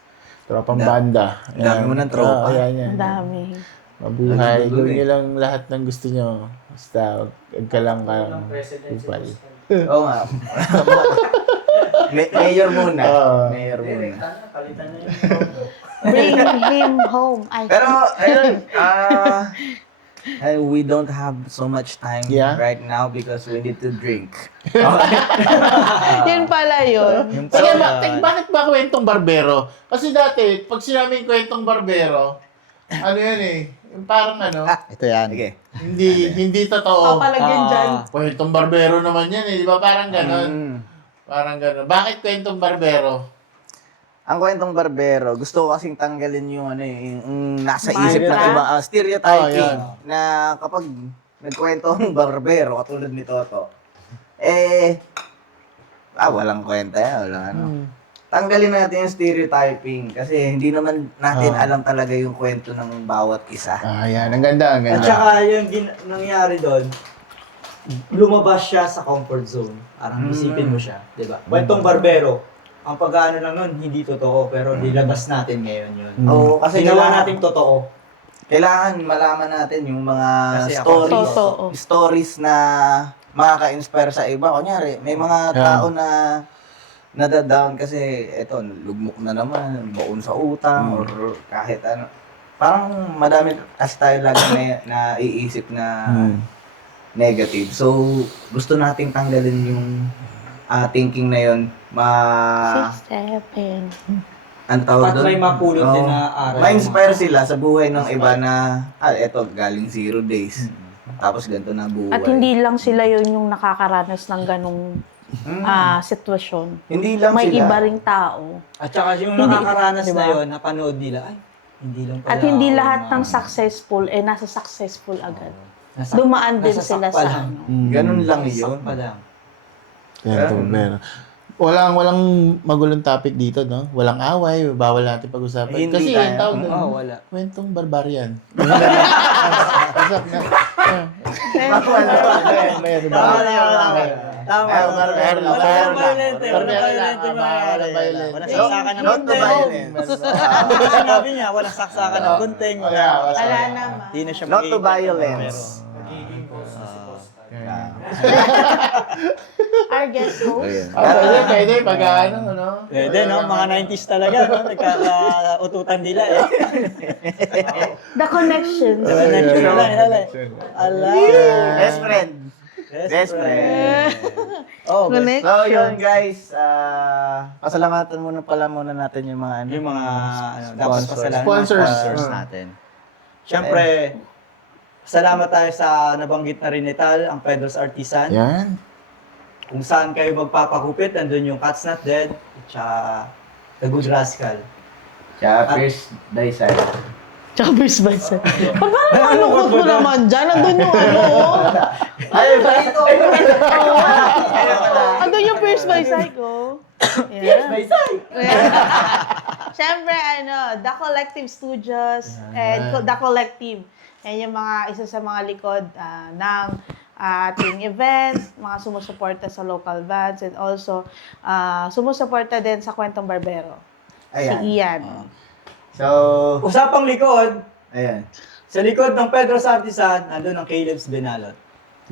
tropang banda. Dami mo ng tropa. Ayan. Ang dami. Mabuhay, gawin nyo lang lahat ng gusto nyo. Basta, huwag ka lang Ng president si upal. Boss Tal. Oo nga. Mayor muna. Mayor muna. Direkta na, palitan na yun. Bring him home. Ay, Pero, ayun, we don't have so much time right now because we need to drink. yun pala yun. Sige, bakit ba kwentong barbero? Kasi dati, pag sinaming kwentong barbero, yan yung parang Ito yan. Sige. hindi totoo. Papalagyan dyan. Kwentong barbero naman yan di ba? Parang ganon. Parang ganon. Bakit kwentong barbero? Ang kwentong barbero, gusto ko kasing tanggalin yung nasa isip ng Mantra? iba, stereotyping, Oh, na kapag nagkwento ang barbero, katulad ni Toto, walang kwenta yan, walang Tanggalin natin yung stereotyping kasi hindi naman natin alam talaga yung kwento ng bawat isa. Yan. Ang ganda, ang At ganda. saka yung nangyari doon, lumabas siya sa comfort zone. Parang isipin mo siya, di ba? Kwentong barbero, ang pag-ano lang nun, hindi totoo, pero nilabas natin ngayon yun. Oo, kasi Ginawa kailangan, natin totoo. kailangan malaman natin yung mga Kasi ako- Totoo. stories na makaka-inspire sa iba. Kunyari, may mga tao na nadadown kasi eto, lugmok na naman, baon sa utang, or kahit ano. Parang madami kasi tayo lagi na iisip na negative. So, gusto nating tanggalin yung thinking na yun. 6, 7. Ano tawag At doon? may mapulot din Oo. na aral. Ma-inspire sila sa buhay ng iba na, eto, galing 0 days. Tapos ganito na buhay. At hindi lang sila yun yung nakakaranas ng ganong sitwasyon. Hindi lang May sila. iba ring tao. At saka yung nakakaranas na yun, napanood nila, hindi lang pala At hindi ako lahat na- ng successful, nasa successful agad. Nasa- Dumaan din nasa sila sakpa sa lang. Ganun lang Sak yun. pa lang. Kwentong barbero. Walang magulong topic dito, no? Walang away, bawal natin pag-usapan. Hindi Kasi tayo. yung tawag doon, Wala. kwentong barbarian. Usap na. May ano ba? Tama. barbero lang. Walang violent. Barbero lang. Walang violent. Walang saksakan ng Not to gunting. violence. Sinabi niya, walang saksakan ng gunting. Wala. Wala naman. Hindi na siya Not to mag-iipit. violence. Magiging boss na si Boss Tal. our guest host. Pwede, pag ano, no? Pwede, no? Mga 90s talaga, no? Nagkakaututan nila, eh. The connections. Connection nila, nila. Ala. Best friend. Best friend. Oh, best. Connect- So yun guys, pasalamatan muna natin yung mga ano, Yung mga, ano, dapat pasalamat Sponsors. sponsors natin. Siyempre, salamat tayo sa nabanggit na rin ni Tal, ang Pedro's Artisan. Yan. Kung saan kayo magpapakupit, nandun yung Cat's Not Dead, at The Good Rascal. Tsaka Pierce Dayside. Chabers ba siya? Parang nakalungkot mo naman dyan. Andun yung ano. Ay, ba ito? Andun yung Pierce by Psycho. Yeah. Siyempre, The Collective Studios and The Collective. Yan yung isa sa mga likod ng ating events, mga sumusuporta sa local bands, and also sumusuporta din sa Kwentong Barbero. Ayan. Si Ian. So, Usapang likod, ayan. sa likod ng Pedro's Artisan, nandun ang Caleb's Benalot.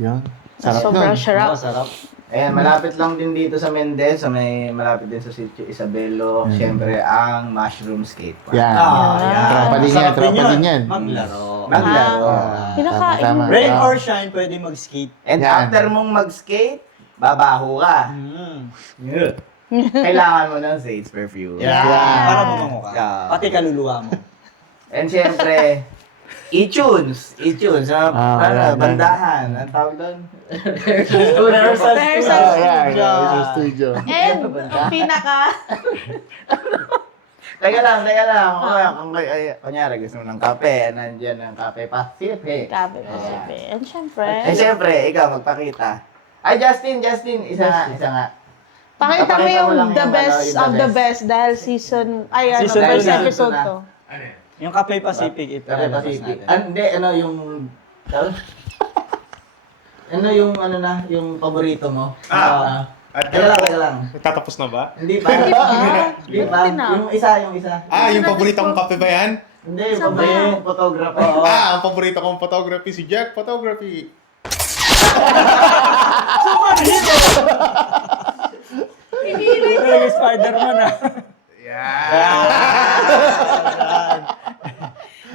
Yan. Sarap Sobrang nun. sarap. Sarap. Ayan, malapit lang din dito sa Mendez, malapit din sa Sitio Isabelo, siyempre ang Mushroom Skate Park. Yan. yan. Tropa din yan, Sarap tropa din yan. Maglaro. Maglaro. Pinakain. Tama. Rain or shine, pwede mag-skate. And Yan. after mong mag-skate, babaho ka. Kailangan mo ng Sage perfume. Para bumango ka. Yeah. Pati kaluluwa mo. And siyempre, e-tunes. E-tunes. yan. Bandahan. Ang tawag doon? Rehearsal Rehearsal Sa studio. studio. And ang pinaka... Teka lang. Kunyari, gusto mo ng kape. Nandiyan ang Cafe Pacific. Kape Pacific. And syempre, Eh, siyempre, ikaw magpakita. Ay, Justin. Isa nga. pakita mo Papakita mo yung lang the yung best yung the of the best. best dahil season Season first na. episode Na. to. Yung Cafe Pacific, ito. Cafe Pacific. Hindi, yung... yung paborito mo? Teka lang. Tatapos na ba? Hindi pa. Hindi pa. Hindi na. Yung isa. Yung paborito kong kape ba yan? Hindi, yung paborito mong photographer. Ang paborito kong photography, si Jack Photography. Ito yung Spider-Man, ah.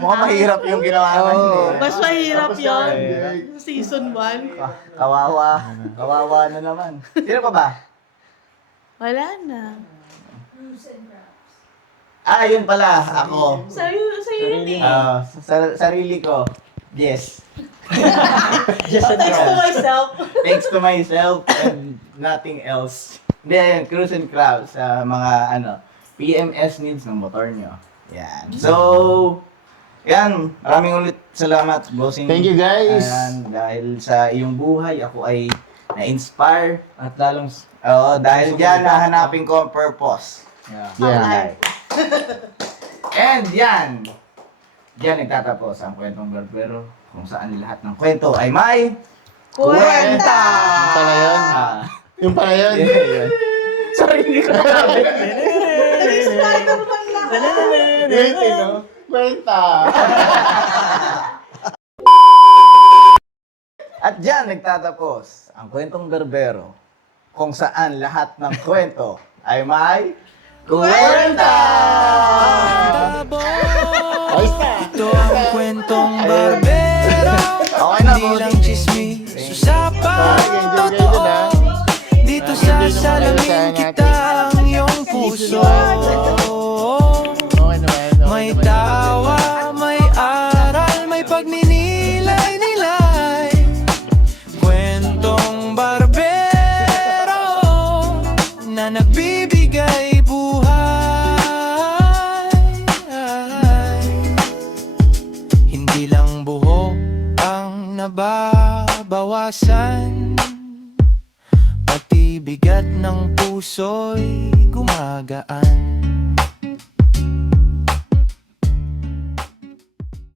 Mukhang mahirap yung ginawa mo. Mas mahirap yun. Yan. Season 1. Kawawa. Kawawa na naman. Sino pa ba? Wala na. Yun pala. Ako. Sa'yo yun eh. Sarili ko. Yes. Thanks to myself. Thanks to myself and nothing else. Hindi, ayun, Cruise and Crowd sa mga PMS needs ng motor nyo. Yan. So, yan. Maraming ulit salamat, bossing. Thank you, guys. Ayan, dahil sa iyong buhay, ako ay na-inspire. At lalong... Dahil dyan, nahanapin ko ang purpose. Yeah. And yan. Diyan nagtatapos ang kwentong barbero kung saan lahat ng kwento ay may Kwenta! Yung pala yun. Yung pala yun. Sarili ko namin. Spider-Man lang. Wait, kwenta. At diyan nagtatapos ang kwentong barbero kung saan lahat ng kwento ay may kwenta! Ayos na. Kwentong barbero, Okay na, di lang bossing. chismis, usapan Enjoy kayo dun, ha? dito sa salamin kita ang iyong puso. Okay naman. May tawa, may aral, may pagninilay-nilay. Kwentong barbero na nagbibigay buhay. Hindi lang buhok ang nababawasan, pati bigat ng puso'y gumagaan.